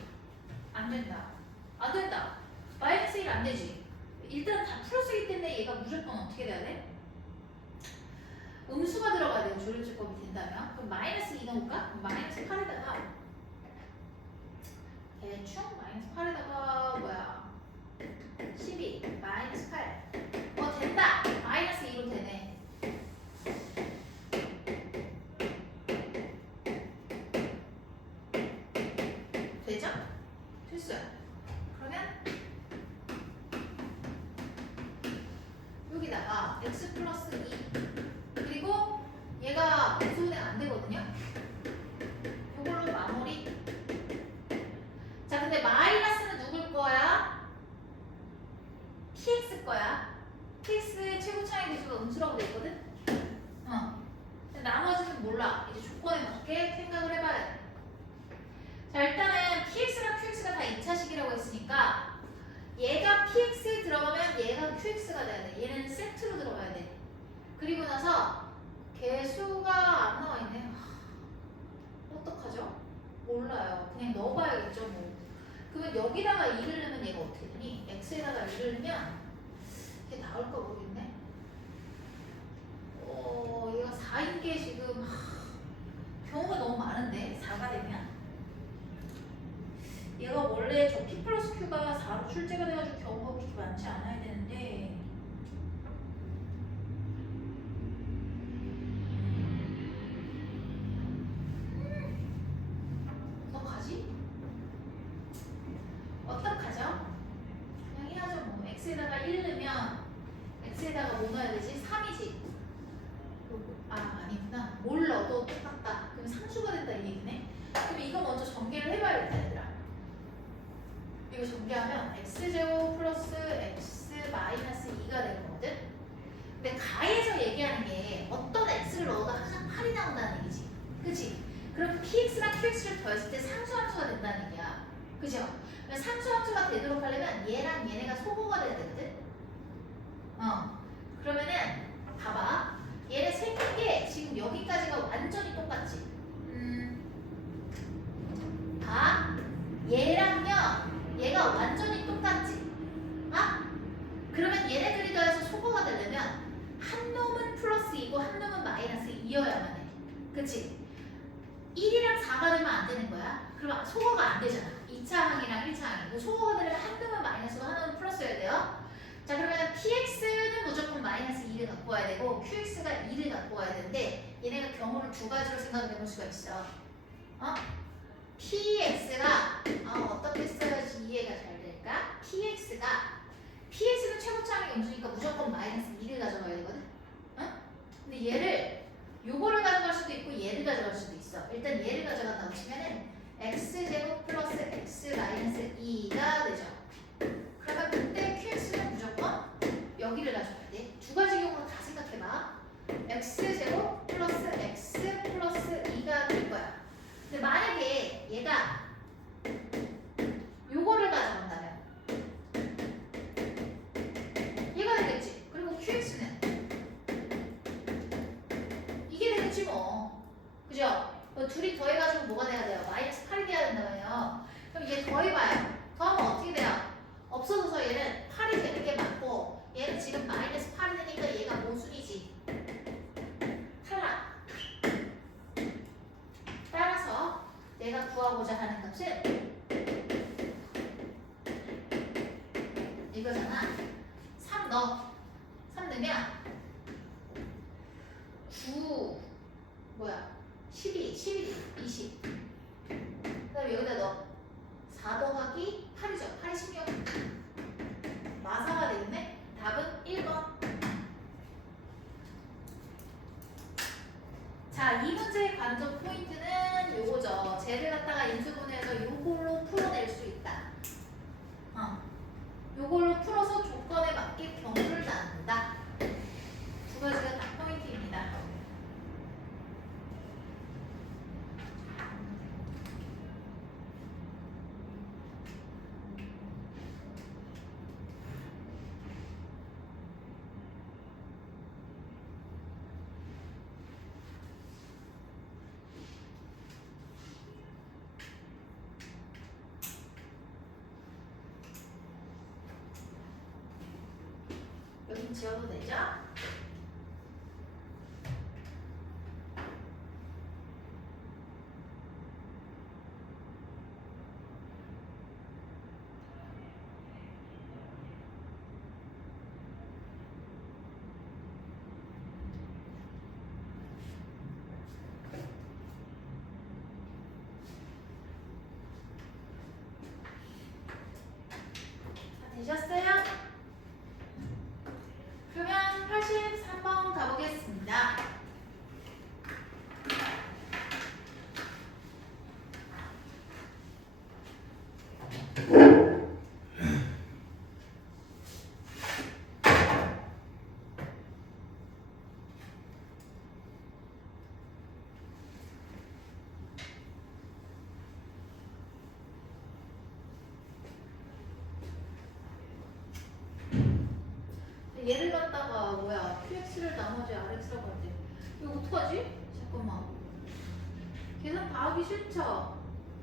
안 된다. 안 된다. 마이너스 1 안 되지. 일단 다 플러스이기 때문에 얘가 무조건 어떻게 돼야 돼? 음수가 들어가야 돼요. 조립제법이 된다면. 그럼 마이너스 2 넣을까? 그럼 마이너스 8에다가 대충 마이너스 8에다가 뭐야? 12 마이너스 8 된다. 마이너스 2로 되네. 되죠? 됐어요. 그러면 여기다가 x 플러스 2 그리고 얘가 음수분해가 안 되거든요. 이걸로 마무리. 자, 근데 마이너스는 누굴 거야? px 거야. px의 최고차의 계수가 음수라고 돼 있거든. 근데 나머지는 몰라. 이제 조건에 맞게 생각을 해봐야 돼. 자, 일단은 px랑 qx가 다 2차식이라고 했으니까 얘가 px에 들어가면 얘가 qx가 돼야 돼. 얘는 세트로 들어가야 돼. 그리고 나서 개수가 안 나와 있네. 어떡하죠? 몰라요. 그냥 넣어봐야겠죠 뭐. 그러면 여기다가 2를 넣으면 얘가 어떻게 되니? x에다가 2를 넣으면 이게 나올까 모르겠네. 얘가 4인 게 지금 경우가 너무 많은데 4가 되면 얘가 원래 저 p 플러스 q가 4로 출제가 돼가지고 경우가 그렇게 많지 않아야 되는데 어떡하지? 어떡하죠? 그냥 해야죠 뭐. x에다가 1 넣으면 x에다가 뭐 넣어야 되지? 3이지. 아니구나. 뭘 넣어도 똑같다. 그럼 상수가 된다 이 얘기네. 그럼 이거 먼저 전개를 해봐야겠다 얘들아. 이거 전개하면 x제곱 플러스 x 마이너스 2가 되는 거거든. 근데 가에서 얘기하는 게 어떤 x를 넣어도 항상 8이 나온다는 얘기지. 그치? 그럼 px랑 qx를 더했을 때 상수함수가 된다는 얘기야. 그죠? 상수함수가 되도록 하려면 얘랑 얘네가 소거가 돼야 되거든. 그러면은 봐봐. 얘네 생긴 게 지금 여기까지가 완전히 똑같지. 얘랑요 얘가 완전히 똑같지. 그러면 얘네들이 더해서 소거가 되려면 한 놈은 플러스 2고 한 놈은 마이너스 2여야만 해. 그치? 1이랑 4가 되면 안 되는 거야. 그럼 소거가 안 되잖아. 2차항이랑 1차항이. 소거가 되려면 한 놈은 마이너스고 한 놈은 플러스여야 돼요. 자, 그러면 px는 무조건 마이너스 2를 갖고 와야 되고 qx가 2를 갖고 와야 되는데 얘네가 경우를 두 가지로 생각해 볼 수가 있어. px가 어떻게 써야지 이해가 잘 될까? px는 최고차항의 음수니까 무조건 마이너스 2를 가져가야 되거든. 근데 얘를 요거를 가져갈 수도 있고 얘를 가져갈 수도 있어. 일단 얘를 가져간다고 치면은 x제곱 플러스 x 마이너스 2가 되죠. 그러면 그때 qx는 무조건 여기를 가져가야 돼. 두 가지 경우로 다 생각해봐. x제곱 플러스 x 플러스 2가 될 거야. 근데 만약에 얘가 요거를 가져간다면 얘가 되겠지. 그리고 qx는 이게 되겠지 뭐. 그죠? 둘이 더해가지고 뭐가 돼야 돼요? 마이너스 8이 돼야 된다고요. 그럼 얘 더해봐요. 더하면 어떻게 돼요? 없어져서 얘는 8이 되는 게 맞고 얘는 지금 마이너스 8이 되니까 얘가 모순이지. 탈락. 따라서 내가 구하고자 하는 값은 이거잖아. 3 넣어. 3 넣으면 9 뭐야 12, 11, 20. 그 다음에 여기다 넣어. 4 더하기 8이죠. 8이 16. 마사가 되겠네. 답은 1번. 자, 이 문제의 관전 포인트는 요거죠. 쟤를 갖다가 인수분해해서 요걸로 풀어낼 수 있다. 요걸로 풀어서 조건에 맞게 경우를 낳는다. 두 가지가 딱 포인트입니다. 여기 지워도 되죠? 다 되셨어요? 그러면 83번 가보겠습니다. 얘를 갖다가 뭐야 qx를 나머지 rx라고 할 때 이거 어떡하지? 잠깐만 계산 다 하기 싫죠?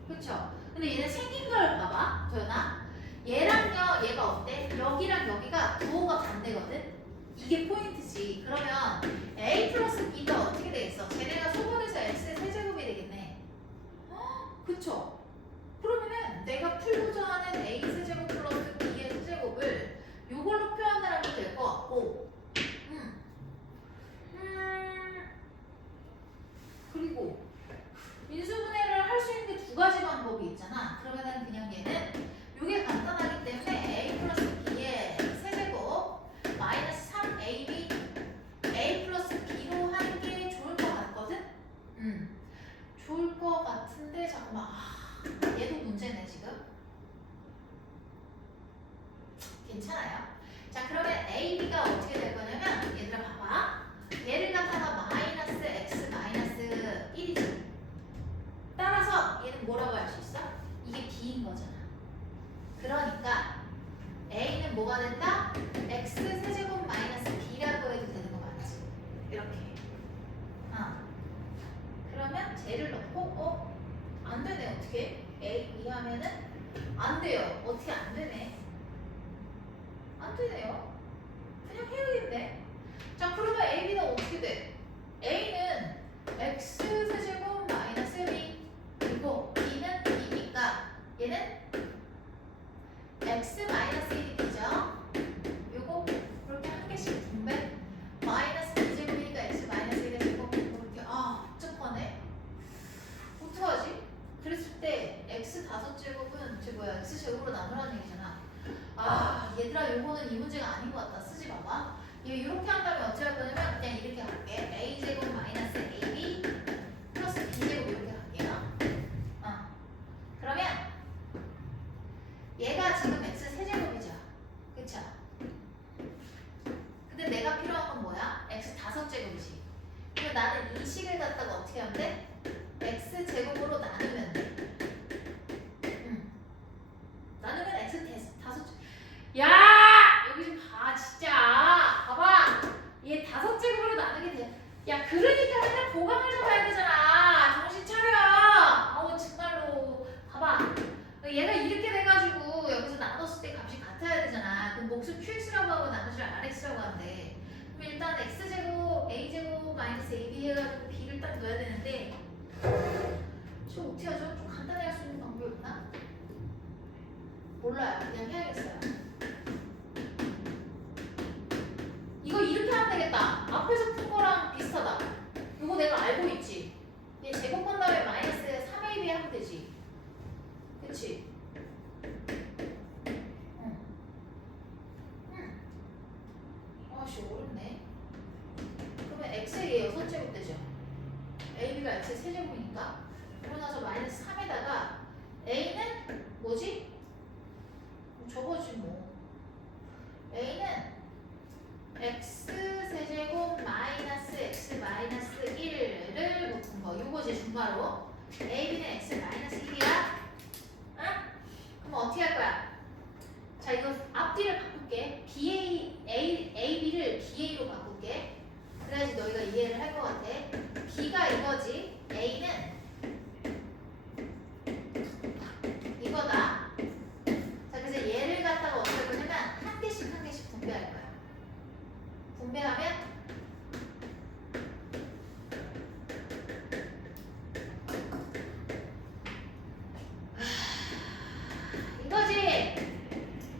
그쵸? 근데 얘는 생긴 걸 봐봐 도연아. 얘랑요 얘가 어때? 여기랑 여기가 부호가 반대거든? 이게 포인트지. 그러면 a 플러스 b가 어떻게 되겠어? 쟤네가 소분해서 x의 세제곱이 되겠네. 그쵸? 그러면은 내가 풀고자 하는 a 세제곱 플러스 b의 세제곱을 요걸로 표현하면 될 것 같고 그리고 인수분해를 할 수 있는 게 두 가지 방법이 있잖아. 그러면은 그냥 얘는 요게 간단하기 때문에 a 플러스 b의 세제곱 마이너스 3ab a 플러스 b로 하는 게 좋을 것 같거든? 좋을 것 같은데 잠깐만 얘도 문제네 지금. 괜찮아요? 자 그러면 AB가 어떻게 될 거냐면 얘들아 봐봐. 얘를 갖다가 마이너스 x 마이너스 1이지. 따라서 얘는 뭐라고 할 수 있어? 이게 B인 거잖아. 그러니까 A는 뭐가 된다? x 세제곱 마이너스 B라고 해도 되는 거 맞지? 이렇게. 그러면 쟤를 넣고 안 되네 어떻게? A, B 하면은 안 돼요. 어떻게 안 되네? 안 되네요. 그냥 해야겠네. 자, 그러면 AB는 어떻게 돼? A는 x 세제곱 마이너스 1이 그리고 B는 2니까 얘는 x 마이너스 1이 되죠? 요거 그렇게 한 개씩 분배 마이너스 2제곱이니까 x 마이너스 1의 제곱 이렇게 복잡하네. 어떡하지? 그랬을 때 x 5제곱은 x 제곱으로 나누라는 얘기잖아. 얘들아 요거는 이 문제가 아닌 것 같다. 쓰지 마봐. 이렇게 한다면 어떻게 할 거냐면 그냥 이렇게 할게. a제곱 마이너스 ab 플러스 b제곱 이렇게 할게요. 그러면 얘가 지금 x 세제곱이죠. 그쵸? 근데 내가 필요한 건 뭐야? x 5제곱이지. 그럼 나는 이 식을 갖다가 어떻게 하면 돼? x 제곱으로 나누면 돼. 나누면 x 5제곱. 야! 여기 좀 봐, 진짜. 봐봐. 얘 5제곱으로 나누게 돼. 야, 그러니까 맨날 보강을 좀 해야 되잖아. 정신 차려. 정말로. 봐봐. 얘가 이렇게 돼가지고 여기서 나눴을 때 값이 같아야 되잖아. 그럼 몫을 qx라고 하고 나머지를 rx라고 하는데. 그럼 일단 x제곱, a제곱, 마이너스 ab 해가지고 b를 딱 넣어야 되는데. 저 어떻게 하죠? 좀 간단히 할 수 있는 방법이 없나? 몰라요. 그냥 해야겠어요. 이거 이렇게 하면 되겠다. 앞에서 푼 거랑 비슷하다. 이거 내가 알고 있지. 얘 제곱한 다음에 마이너스 3ab 하면 되지. 그치? 아씨 어렵네. 그러면 x에 6제곱 되죠. ab가 x의 세제곱이니까. 그러고 나서 마이너스 3에다가 a는 뭐지? 저거지 뭐. a는 x 세제곱 마이너스 x 마이너스 1을 묶은 거. 요거지 중괄호. ab는 x 마이너스 1이야. 응? 그럼 어떻게 할 거야? 자 이거 앞뒤를 바꿀게. ab를 ba로 바꿀게. 그래야지 너희가 이해를 할 것 같아. b가 이거지. a는 이거다. 자 그래서 얘를 갖다가 어떻게 할 거냐면 한 개씩 분배할 거야. 분배하면 이거지.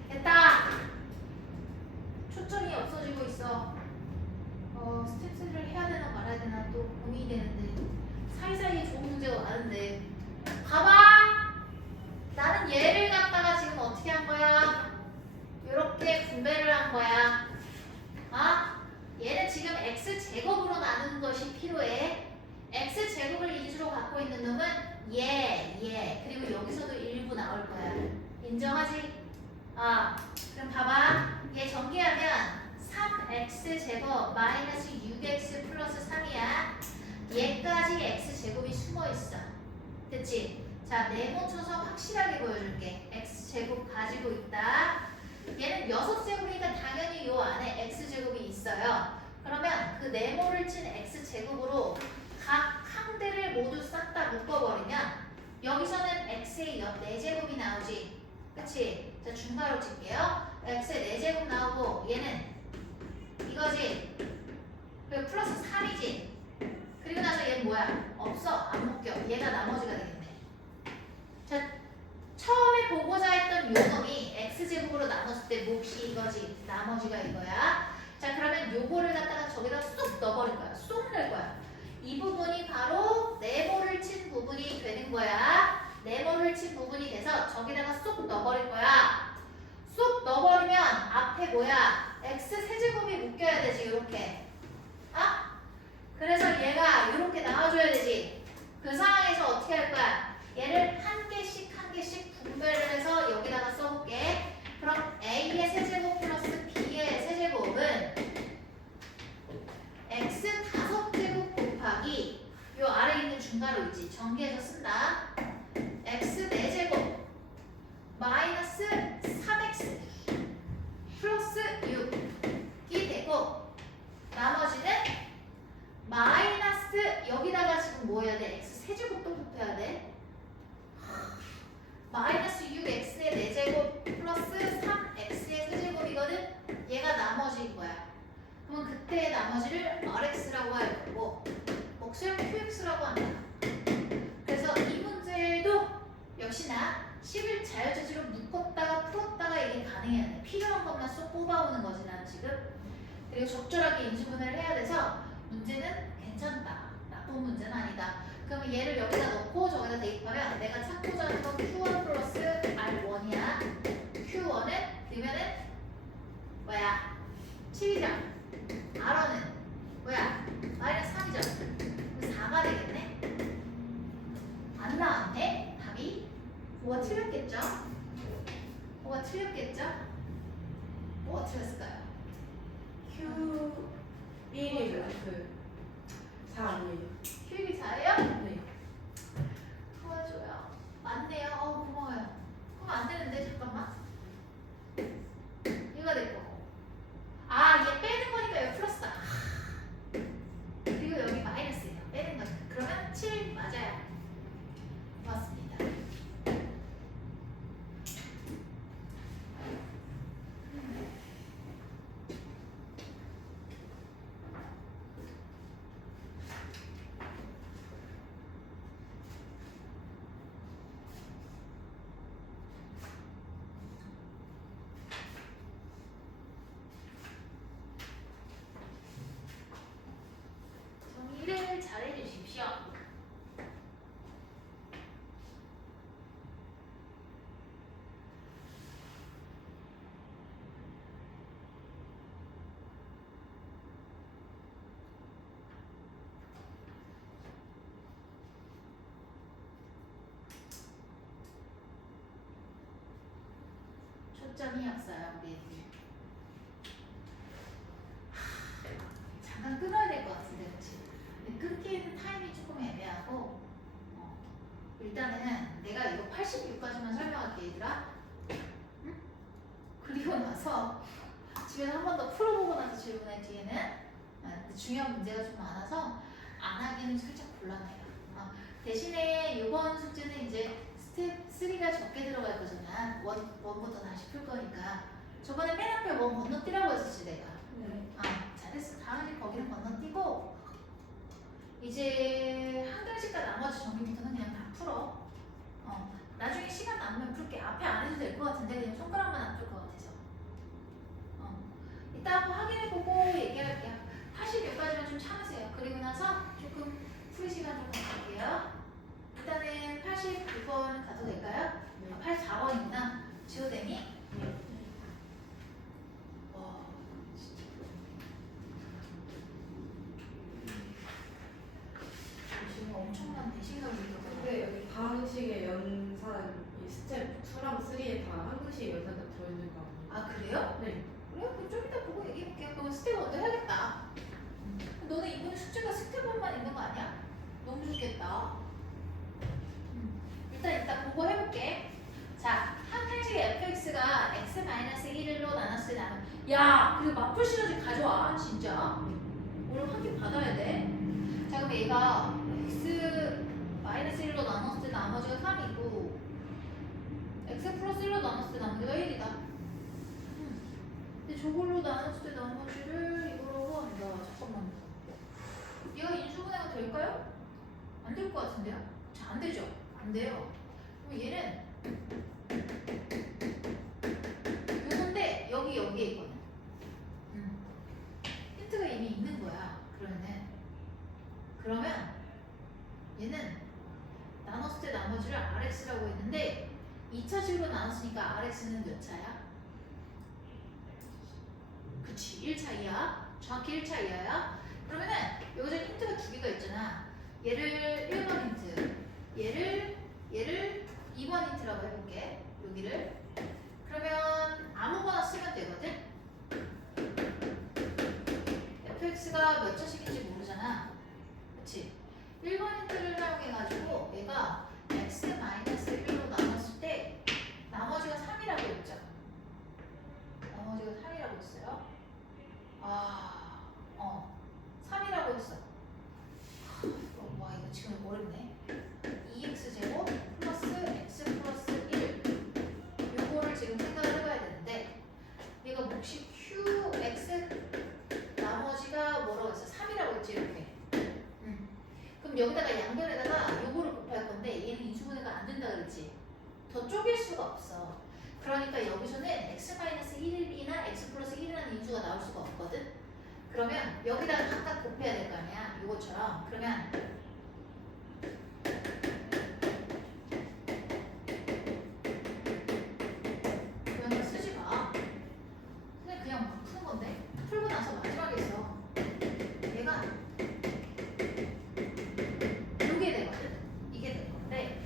됐다. 초점이 없어지고 있어. 스텝스를 해야 되나 말아야 되나 또 고민이 되는데 사이사이에 좋은 문제가 많은데 봐봐. 나는 얘를 갖다가 지금 어떻게 한 거야? 이렇게 분배를 한 거야. 얘는 지금 x제곱으로 나누는 것이 필요해. x제곱을 이주로 갖고 있는 놈은 얘 그리고 여기서도 일부 나올 거야. 인정하지? 그럼 봐봐. 얘 전개하면 3x제곱 마이너스 6x 플러스 3이야. 얘까지 x제곱이 숨어있어. 됐지? 자, 네모쳐서 확실하게 보여줄게. x제곱 가지고 있다. 얘는 6제곱이니까 당연히 요 안에 x제곱이 있어요. 그러면 그 네모를 친 x제곱으로 각 항대를 모두 싹 다 묶어버리면 여기서는 x의 4제곱이 나오지. 그치? 자, 중괄호 칠게요. x의 4제곱 나오고 얘는 이거지. 그리고 플러스 3이지. 그리고 나서 얘는 뭐야? 없어. 안 묶여. 얘가 나머지가 되겠네. 자, 처음에 보고자 했던 요 놈이 x제곱으로 나눴을 때 몫이 이거지. 나머지가 이거야. 자, 그러면 요거를 갖다가 저기다 쏙 넣어버릴 거야. 쏙 넣을 거야. 이 부분이 바로 네모를 친 부분이 되는 거야. 네모를 친 부분이 돼서 저기다가 쏙 넣어버릴 거야. 쏙 넣어버리면 앞에 뭐야? x 세제곱이 묶여야 되지. 이렇게. 그래서 얘가 이렇게 나와줘야 되지. 그 상황에서 어떻게 할 거야? 얘를 한 개씩 분배를 해서 여기다가 써볼게. 그럼 a의 세제곱 플러스 b의 세제곱은 x 5제곱 곱하기 요 아래 있는 중괄호 있지. 전개해서 쓴다. x 4제곱 마이너스 3x 플러스 6이 되고 나머지는 마이너스 여기다가 지금 뭐 해야 돼? x 세제곱도 곱해야 돼. 마이너스 6x의 4제곱 플러스 3x의 세제곱이거든. 얘가 나머지인 거야. 그러면 그때의 나머지를 rx라고 할 거고 몫을 qx라고 한다. 그래서 이 문제도 역시나 식을 자유자재로 묶었다가 풀었다가 이게 가능해야 돼. 필요한 것만 쏙 뽑아오는 거지 난 지금. 그리고 적절하게 인수분해를 해야 돼서 문제는 괜찮다. 나쁜 문제는 아니다. 그러면 얘를 여기다 넣고 저기다 대입하면 내가 찾고자 하는 건 Q1 플러스 R1이야. Q1은 그러면은 뭐야? 7이죠. 뭐가 틀렸겠죠? 뭐가 틀렸겠죠? 뭐가 틀렸을까요? Q 1이 그 4아니에요? 큐빅 4예요? 네. 도와줘요. 맞네요. 고마워요. 그럼 안 되는데 잠깐만. 이거 될 거고. 얘 빼는 거니까 여기 플러스다. 그리고 여기 마이너스예요. 빼는 거니까. 그러면 7 맞아요. 고맙습니다. 정리를 잘 해주십시오. 초점이 없어요, 우리 애들. 잠깐 끊어야 될 것 같은데, 그치? 근데 끊기는 타임이 조금 애매하고, 일단은 내가 이거 86까지만 설명할게, 얘들아. 응? 그리고 나서 집에서 한 번 더 풀어보고 나서 질문할 뒤에는 중요한 문제가 좀 많아서 안 하기는 살짝 곤란해요. 대신에 이번 숙제는 이제 스텝 3가 적게 들어갈 거잖아. 원부터 다시 풀 거니까. 저번에 맨 앞에 원 건너뛰라고 했었지, 내가. 네. 잘했어. 다음에 거기는 건너뛰고 이제 한글씨과 나머지 정리부터는 그냥 다 풀어. 나중에 시간 남으면 풀게. 앞에 안 해도 될 것 같은데 그냥 손가락만 안 풀 것 같아서. 이따 한번 확인해보고 얘기할게요. 86까지만 좀 참으세요. 그리고 나서 조금 풀이 시간 좀 가질게요. 일단은 89번 가도 될까요? 네. 84번이구나. 지호댕이. 네. 진짜. 지금 엄청난 배신감이 있거든요. 근데 여기 방식의 연산 이 스텝 2랑 3에 다 한글식 연산가 들어있는 거 아니에요? 그래요? 네. 그래요? 그럼 좀 이따 보고 얘기해볼게요. 그럼 스텝 먼저 해야겠다. 너는 이번에 숙제가 스텝 1만 있는 거 아니야? 너무 좋겠다. 일단 이따 보고 해볼게. 자, 한글식 fx가 x-1로 나눴을 때 나는 야! 그리고 마플 시너지 가져와. 진짜. 오늘 확인 받아야 돼. 자, 그럼 얘가 x-1로 나눴을 때 나머지가 3이고 x 플러스 1로 나눴을 때 나머지가 1이다. 근데 저걸로 나눴을 때 나머지를 이거로 한다. 잠깐만. 얘가 인수분해가 될까요? 안 될 것 같은데요? 자, 안 되죠? 안 돼요. 그럼 얘는 요건데 여기에 있거든. 힌트가 이미 있는 거야. 그러면 얘는 나눴을 때 나머지를 RX라고 했는데 2차식으로 나눴으니까 RX는 몇 차야? 그치, 1차이야. 정확히 1차이야. 그러면은 여기서 힌트가 두 개가 있잖아. 얘를 1번 힌트, 얘를 2번 힌트라고 해볼게. 여기를. 그러면 아무거나 쓰면 되거든. fx가 몇 차식인지 모르잖아. 그치? 1번 힌트를 사용해가지고 얘가 x-1로 나눴을 때 나머지가 3이라고 했죠. 나머지가 3이라고 했어요. 3이라고 했어. 와, 이거 지금 어렵네. 2x제곱 플러스 x 플러스 1. 요거를 지금 생각을 해봐야 되는데 얘가 몫이 qx 나머지가 뭐라고 했어? 3이라고 했지, 이렇게. 그럼 여기다가 양변에다가 요거를 곱할 건데 얘는 인수분해가 안 된다 그랬지. 더 쪼갤 수가 없어. 그러니까 여기서는 x-1이나 x 플러스 1이라는 인수가 나올 수가 없거든. 그러면 여기다가 각각 곱해야 될 거 아니야. 요거처럼. 그러면 그냥 쓰지 마. 그냥 막 푸는 건데. 풀고 나서 마지막에 써. 얘가 요게 되거든. 이게 될 건데.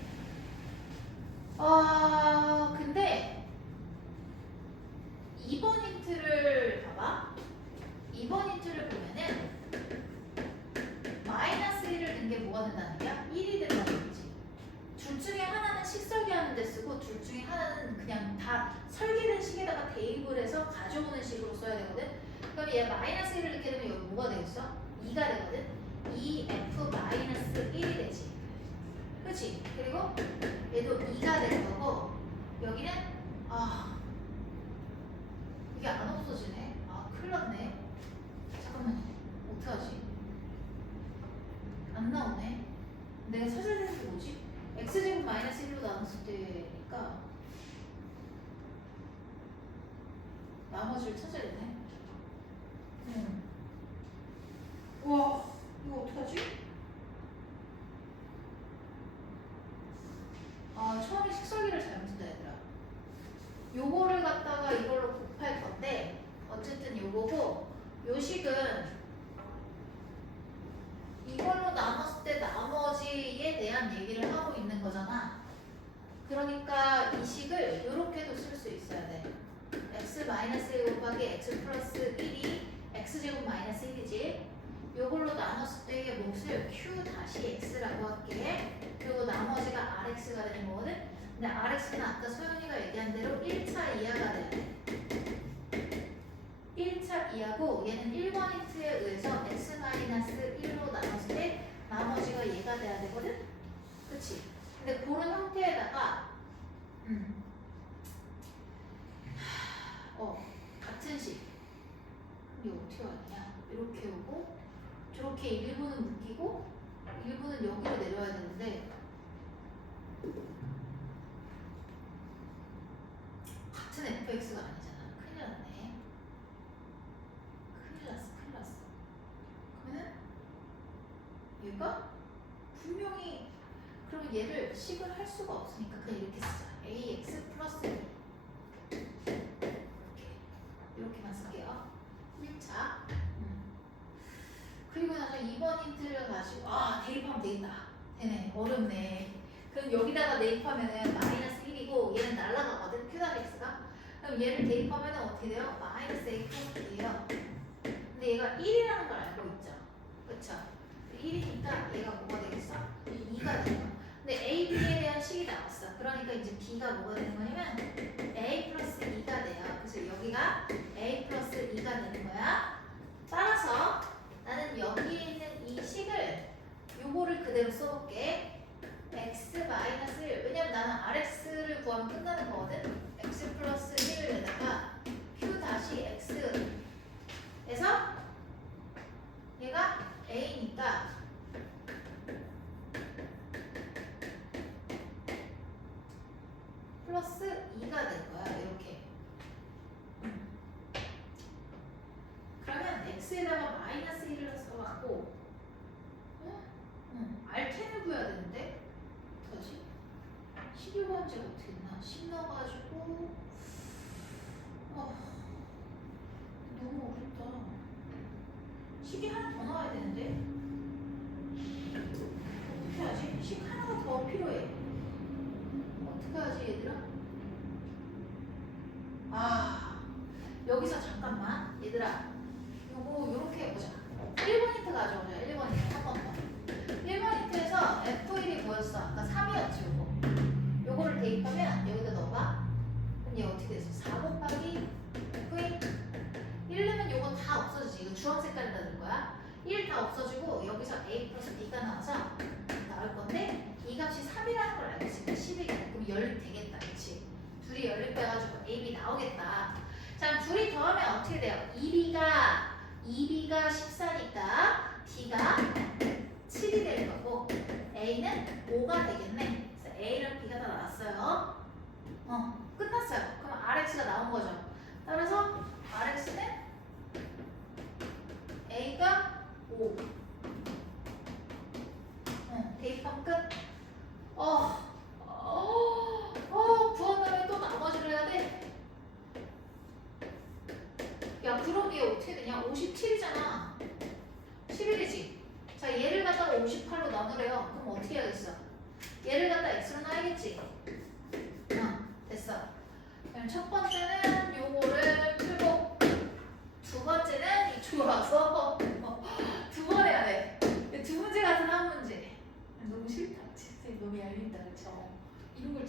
식설계하는 데 쓰고 둘 중에 하나는 그냥 다 설계된 식에다가 대입을 해서 가져오는 식으로 써야 되거든. 그럼 얘 마이너스 1을 넣게 되면 여기 뭐가 되겠어? 2가 되거든. 2f 마이너스 1이 되지. 그치? 그리고 얘도 2가 될 거고 여기는 이게 안 없어지네. 큰일 났네. 잠깐만요. 어떡하지? 안 나오네. 내가 찾아야 되는 게 뭐지? x제곱 마이너스 1로 나눴을 때니까 나머지를 찾아야 되네. 우와, 이거 어떡하지? 처음에 식설기를 잘못했다 얘들아. 요거를 갖다가 이걸로 곱할 건데 어쨌든 요거고 요 식은 이걸로 나눴을 때 나머지에 대한 얘기를 하고 있는 거잖아. 그러니까 이 식을 요렇게도 쓸 수 있어야 돼. x-1 곱하기 x 플러스 1이 x제곱 마이너스 1이지. 요걸로 나눴을 때의 몫을 q 다시 x라고 할게. 그리고 나머지가 rx가 되는 거거든. 근데 rx는 아까 소연이가 얘기한 대로 1차 이하가 돼야 돼. 1차 이하고 얘는 1번 힌트에 의해서 x-1로 나눴을 때 나머지가 얘가 돼야 되거든? 그치? 근데 그런 형태에다가 같은 식 이게 어떻게 왔냐? 이렇게 오고 저렇게 1부는 묶이고 1부는 여기로 내려와야 되는데 같은 fx가 아니잖아. 큰일 났네. 큰일 났어. 그러면은 얘가 분명히 그럼 얘를 식을 할 수가 없으니까 그냥 이렇게 쓰자. ax 플러스 2 이렇게만 쓸게요. 1차. 그리고 나서 2번 힌트를 가지고 대입하면 되겠다. 되네. 어렵네. 그럼 여기다가 대입하면은 마이너스 1이고 얘는 날라가거든. q-x가. 그럼 얘를 대입하면은 어떻게 돼요? 마이너스 a 플러스 b예요. 근데 얘가 1이라는 걸 알고 있죠. 그쵸? 1이니까 얘가 뭐가 되겠어? 2가 되는 거야. 근데 a, b에 대한 식이 나왔어. 그러니까 이제 b가 뭐가 되는 거냐면 a 플러스 2가 돼요. 그래서 여기가 a 플러스 2가 되는 거야. 따라서 나는 여기에 있는 이 식을 요거를 그대로 써볼게. x 마이너스 1. 왜냐면 나는 rx를 구하면 끝나는 거거든. x 플러스 1을 내다가 q 다시 x 에서 얘가 a니까 플러스 2가 될 거야. 이렇게. 그러면 x에다가 마이너스 1을 써갖고 알텐을 구해야 되는데 어떡하지? 12번째가 어떻게 됐나? 10 넣어가지고 너무 어렵다. 식이 하나 더 나와야 되는데 어떻게 하지? 식 하나가 더 필요해. 어떻게 하지 얘들아? 여기서 잠깐만 얘들아 요거 요렇게 해보자. 1번 힌트 가져오자. 1번 힌트 한 번 더. 1번 힌트에서 F1이 뭐였어? 아까 3이었지 요거. 요거를 대입하면 여기다 넣어봐. 그럼 얘 어떻게 됐어? 4 곱하기 F1 1 넣으면 요거 다 없어지지. 이거 주황 색깔에다 넣을 거야. 1 다 없어지고 여기서 A 플러스 B가 나와서 나올 건데 이 값이 3이라는 걸 알고 있으니까 10이 그럼 연립되겠다. 그치? 둘이 연립돼가지고 AB 나오겠다. 자, 둘이 더하면 어떻게 돼요? 2B가 14니까 B가 7이 될 거고 A는 5가 되겠네. 그래서 A랑 B가 다 나왔어요. 끝났어요. 그럼 RX가 나온 거죠. 따라서 RX는 A가 5. 대입하면 끝. 구한 다음에 또 나머지를 해야 돼. 야, 그럼 얘 어떻게 되냐? 57이잖아. 11이지. 자, 얘를 갖다가 58로 나누래요. 그럼 어떻게 해야겠어? 얘를 갖다 x로 놔야겠지. 됐어. 그럼 첫 번째는 요거를 풀고 두 번째는 이쪽으로 와서 두 번 해야 돼. 두 문제 같은 한 문제. 너무 싫다. 진짜 너무 얄밉다. 그쵸? 이런 걸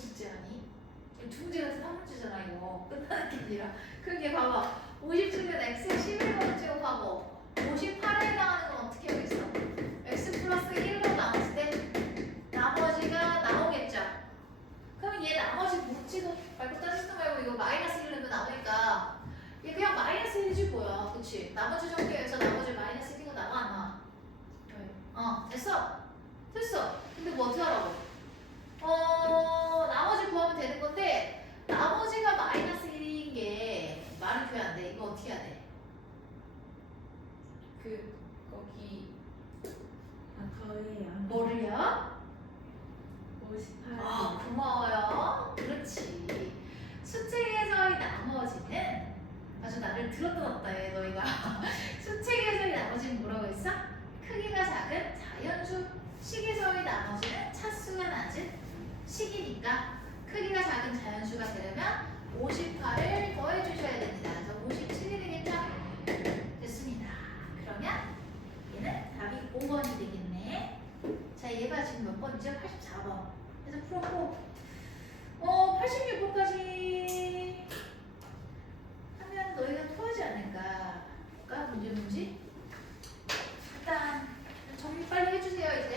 중지 같은 한 문제잖아 이거. 끝나는 게 아니라. 그게 봐봐. 50중에 x 11번을 제곱하고 58에 해당하는 건 어떻게 하겠어? x 플러스 1로 나눴을 때 나머지가 나오겠죠? 그럼 얘 나머지 묻지도 말고 따지지도 말고 이거 마이너스 1로 나오니까 얘 그냥 마이너스 1이 뭐야. 그치? 나머지 정리해서 나머지 마이너스 1이 나와 안 나와? 네. 됐어. 됐어. 근데 뭐 어떻게 하라고? 나머지 구하면 되는 건데 나머지가 마이너스 1인 게 말은 표현 안 돼. 이거 어떻게 해야 돼? 거기 더해요. 뭐를요? 58. 고마워요. 그렇지. 수책에서의 나머지는 아주 나를 들었다 해 너희가. 수책에서의 나머지는 뭐라고 했어? 크기가 작은 자연수 식에서의 나머지는 차수가 낮은 식이니까 크기가 작은 자연수가 되려면 58을 더해 주셔야 됩니다. 그래서 57이 되겠죠? 됐습니다. 그러면 얘는 답이 5번이 되겠네. 자, 얘가 지금 몇 번이죠? 84번. 그래서 풀었고 86번까지 하면 너희가 토하지 않을까? 볼까? 문제? 일단 정리 빨리 해주세요 이제.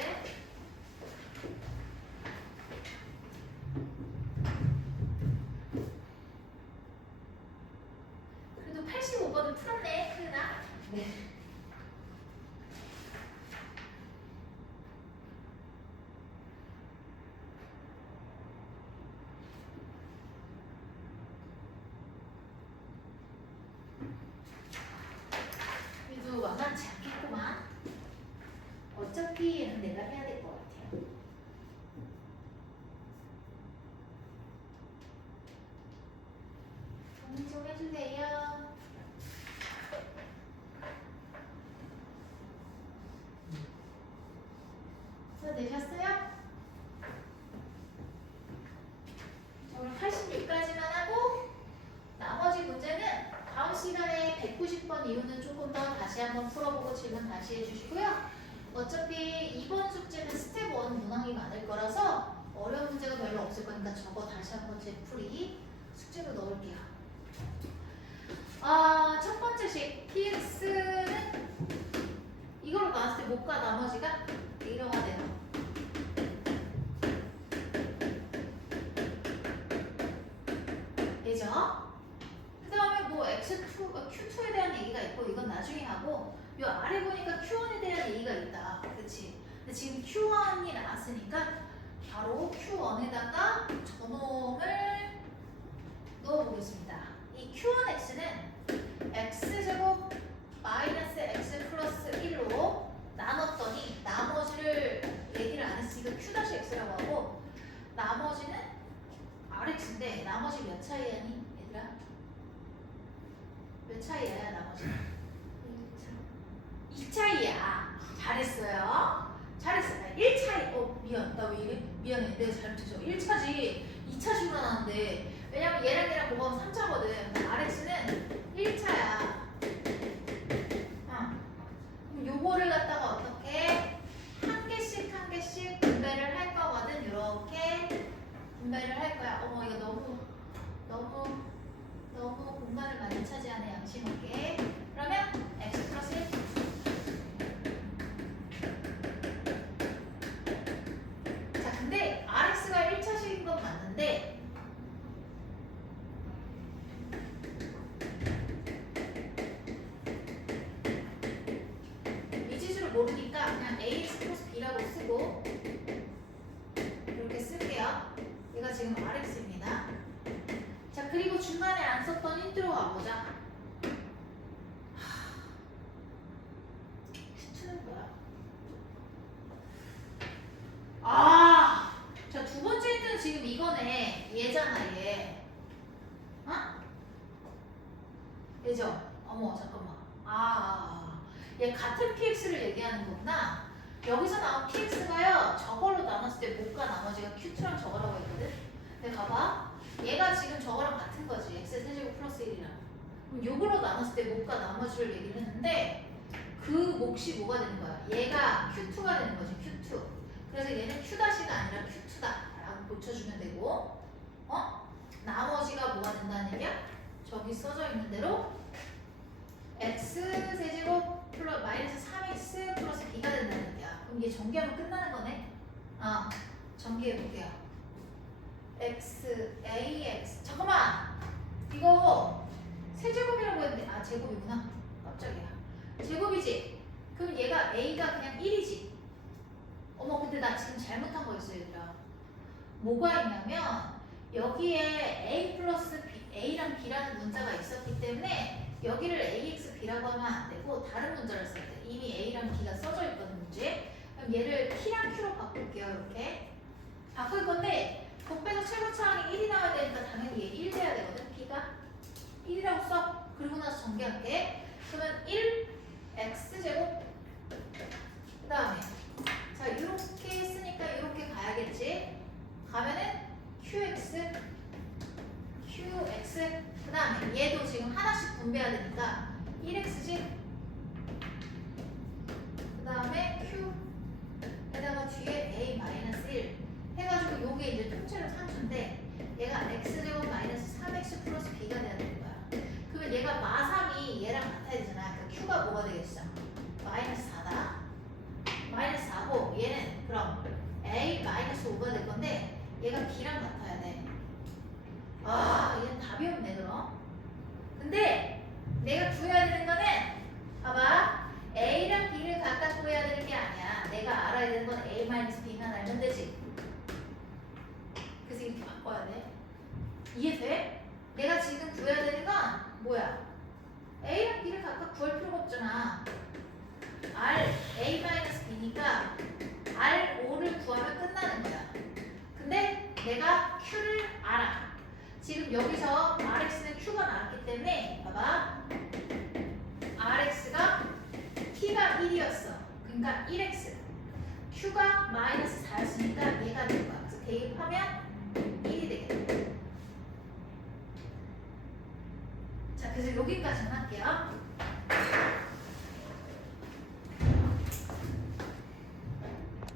그래도 85번은 풀었네, 크나? 네. 그래도 만만치 않겠구만. 어차피 얘는 내가 해야 될 것 같아요. 정리 좀 해주세요. 자, 내셨어요? 자, 오늘 86까지만 하고 나머지 문제는 다음 시간에 190번 이후는 조금 더 다시 한번 풀어보고 질문 다시 해주시고요. 어차피 이번 숙제는 스텝 1 문항이 많을 거라서 어려운 문제가 별로 없을 거니까 저거 다시 한번 재풀이 숙제로 넣을게요. 첫 번째 식 px는 이걸로 나왔을 때 못과 나머지가 이러가 돼요. 되죠? 그 다음에 뭐 x2, q2에 대한 얘기가 있고 이건 나중에 하고 요 아래 보니까 q1에 대한 얘기가 있다. 그치? 근데 지금 q1이 나왔으니까 바로 q1에다가 전홈을 넣어보겠습니다. 이 q1x는 x제곱 마이너스 x 플러스 1로 나눴더니 나머지를 얘기를 안 했으니까 q-x라고 하고 나머지는 rx인데 나머지 몇 차이야니 얘들아? 몇 차이야 나머지? 2차이야. 잘했어요. 잘했어요. 1차이. 미안. 나 왜 이래? 미안해. 내가 잘못했어. 1차지. 2차식으로 나왔는데 왜냐면 얘랑 뭐가 3차거든. rx는 1차야. 그럼 요거를 갖다가 어떻게 한 개씩 분배를 할 거거든. 이렇게 분배를 할 거야. 어머 이거 너무 공간을 많이 차지하네. 양심있게. 그러면 x 플러스 1. 자, 근데 rx가 1차식인 건 맞는데 미지수를 모르니까 그냥 ax 플러스 b라고 쓰고 이렇게 쓸게요. 얘가 지금 rx입니다. 자, 그리고 중간에 안 썼던 힌트로 가보자. q2는 뭐야? 자, 두 번째 힌트는 지금 이거네. 얘잖아, 얘. 얘죠? 어머, 잠깐만. 얘 같은 px를 얘기하는 거구나. 여기서 나온 px가요, 저걸로 나눴을 때 못과 나머지가 q2랑 저거라고 했거든? 근데 봐봐. 얘가 지금 저거랑 같은 거지. x 세제곱 플러스 1이랑. 그럼 요걸로 나눴을 때 못과 나머지를 얘기를 했는데 그 몫이 뭐가 되는 거야? 얘가 q2가 되는 거지, q2. 그래서 얘는 q-가 아니라 q2다 라고 고쳐주면 되고 나머지가 뭐가 된다는 얘기야? 저기 써져 있는 대로 x제곱 플러스 마이너스 3x 플러스 b가 된다는 얘기야. 그럼 이게 전개하면 끝나는 거네. 전개해 볼게요. x ax 잠깐만 이거 세제곱이라고 했는데 제곱이구나. 깜짝이야. 제곱이지. 그럼 얘가 a가 그냥 1이지. 어머 근데 나 지금 잘못한 거 있어 얘들아. 뭐가 있냐면 여기에 a 플러스 b, a랑 b라는 문자가 있었기 때문에 여기를 ax b라고 하면 안 되고 다른 문자를 써야 돼. 이미 a랑 b가 써져 있거든 문제. 그럼 얘를 p랑 q로 바꿀게요. 이렇게 바꿀 건데 곱해서 최고차항이 1이 나와야 되니까 당연히 얘 1 돼야 되거든. b가 1이라고 써. 그리고 나서 전개할게. 그러면 1 x제곱 그 다음에 자 이렇게 했으니까 이렇게 가야겠지. 가면은 qx 그 다음에 얘도 지금 하나씩 분배해야 되니까 1x지. 그 다음에 q에다가 뒤에 a-1 해가지고 요게 이제 통째로 산수인데 얘가 x제곱 마이너스 3x 플러스 b가 돼야 되는 거야. 그러면 얘가 마삼이 얘랑 같아야 되잖아. 그 q가 뭐가 되겠어? 마이너스 4다. 마이너스 4고 얘는 그럼 a 마이너스 5가 될 건데 얘가 b랑 같아야 돼. 얘는 답이 없네 그럼. 근데 내가 구해야 되는 거는 봐봐 a랑 b를 각각 구해야 되는 게 아니야. 내가 알아야 되는 건 a 마이너스 b만 알면 되지. 그래서 이렇게 바꿔야 돼. 이해돼? 내가 지금 구해야 되는 건 뭐야? a랑 b를 각각 구할 필요가 없잖아. r a-b니까 r5를 구하면 끝나는 거야. 근데 내가 q를 알아. 지금 여기서 rx는 q가 나왔기 때문에 봐봐 rx가 t가 1이었어. 그러니까 1x q가 마이너스 4였으니까 얘가 될 거야. 그래서 대입하면 1이 되겠다. 자, 그래서 여기까지만 할게요.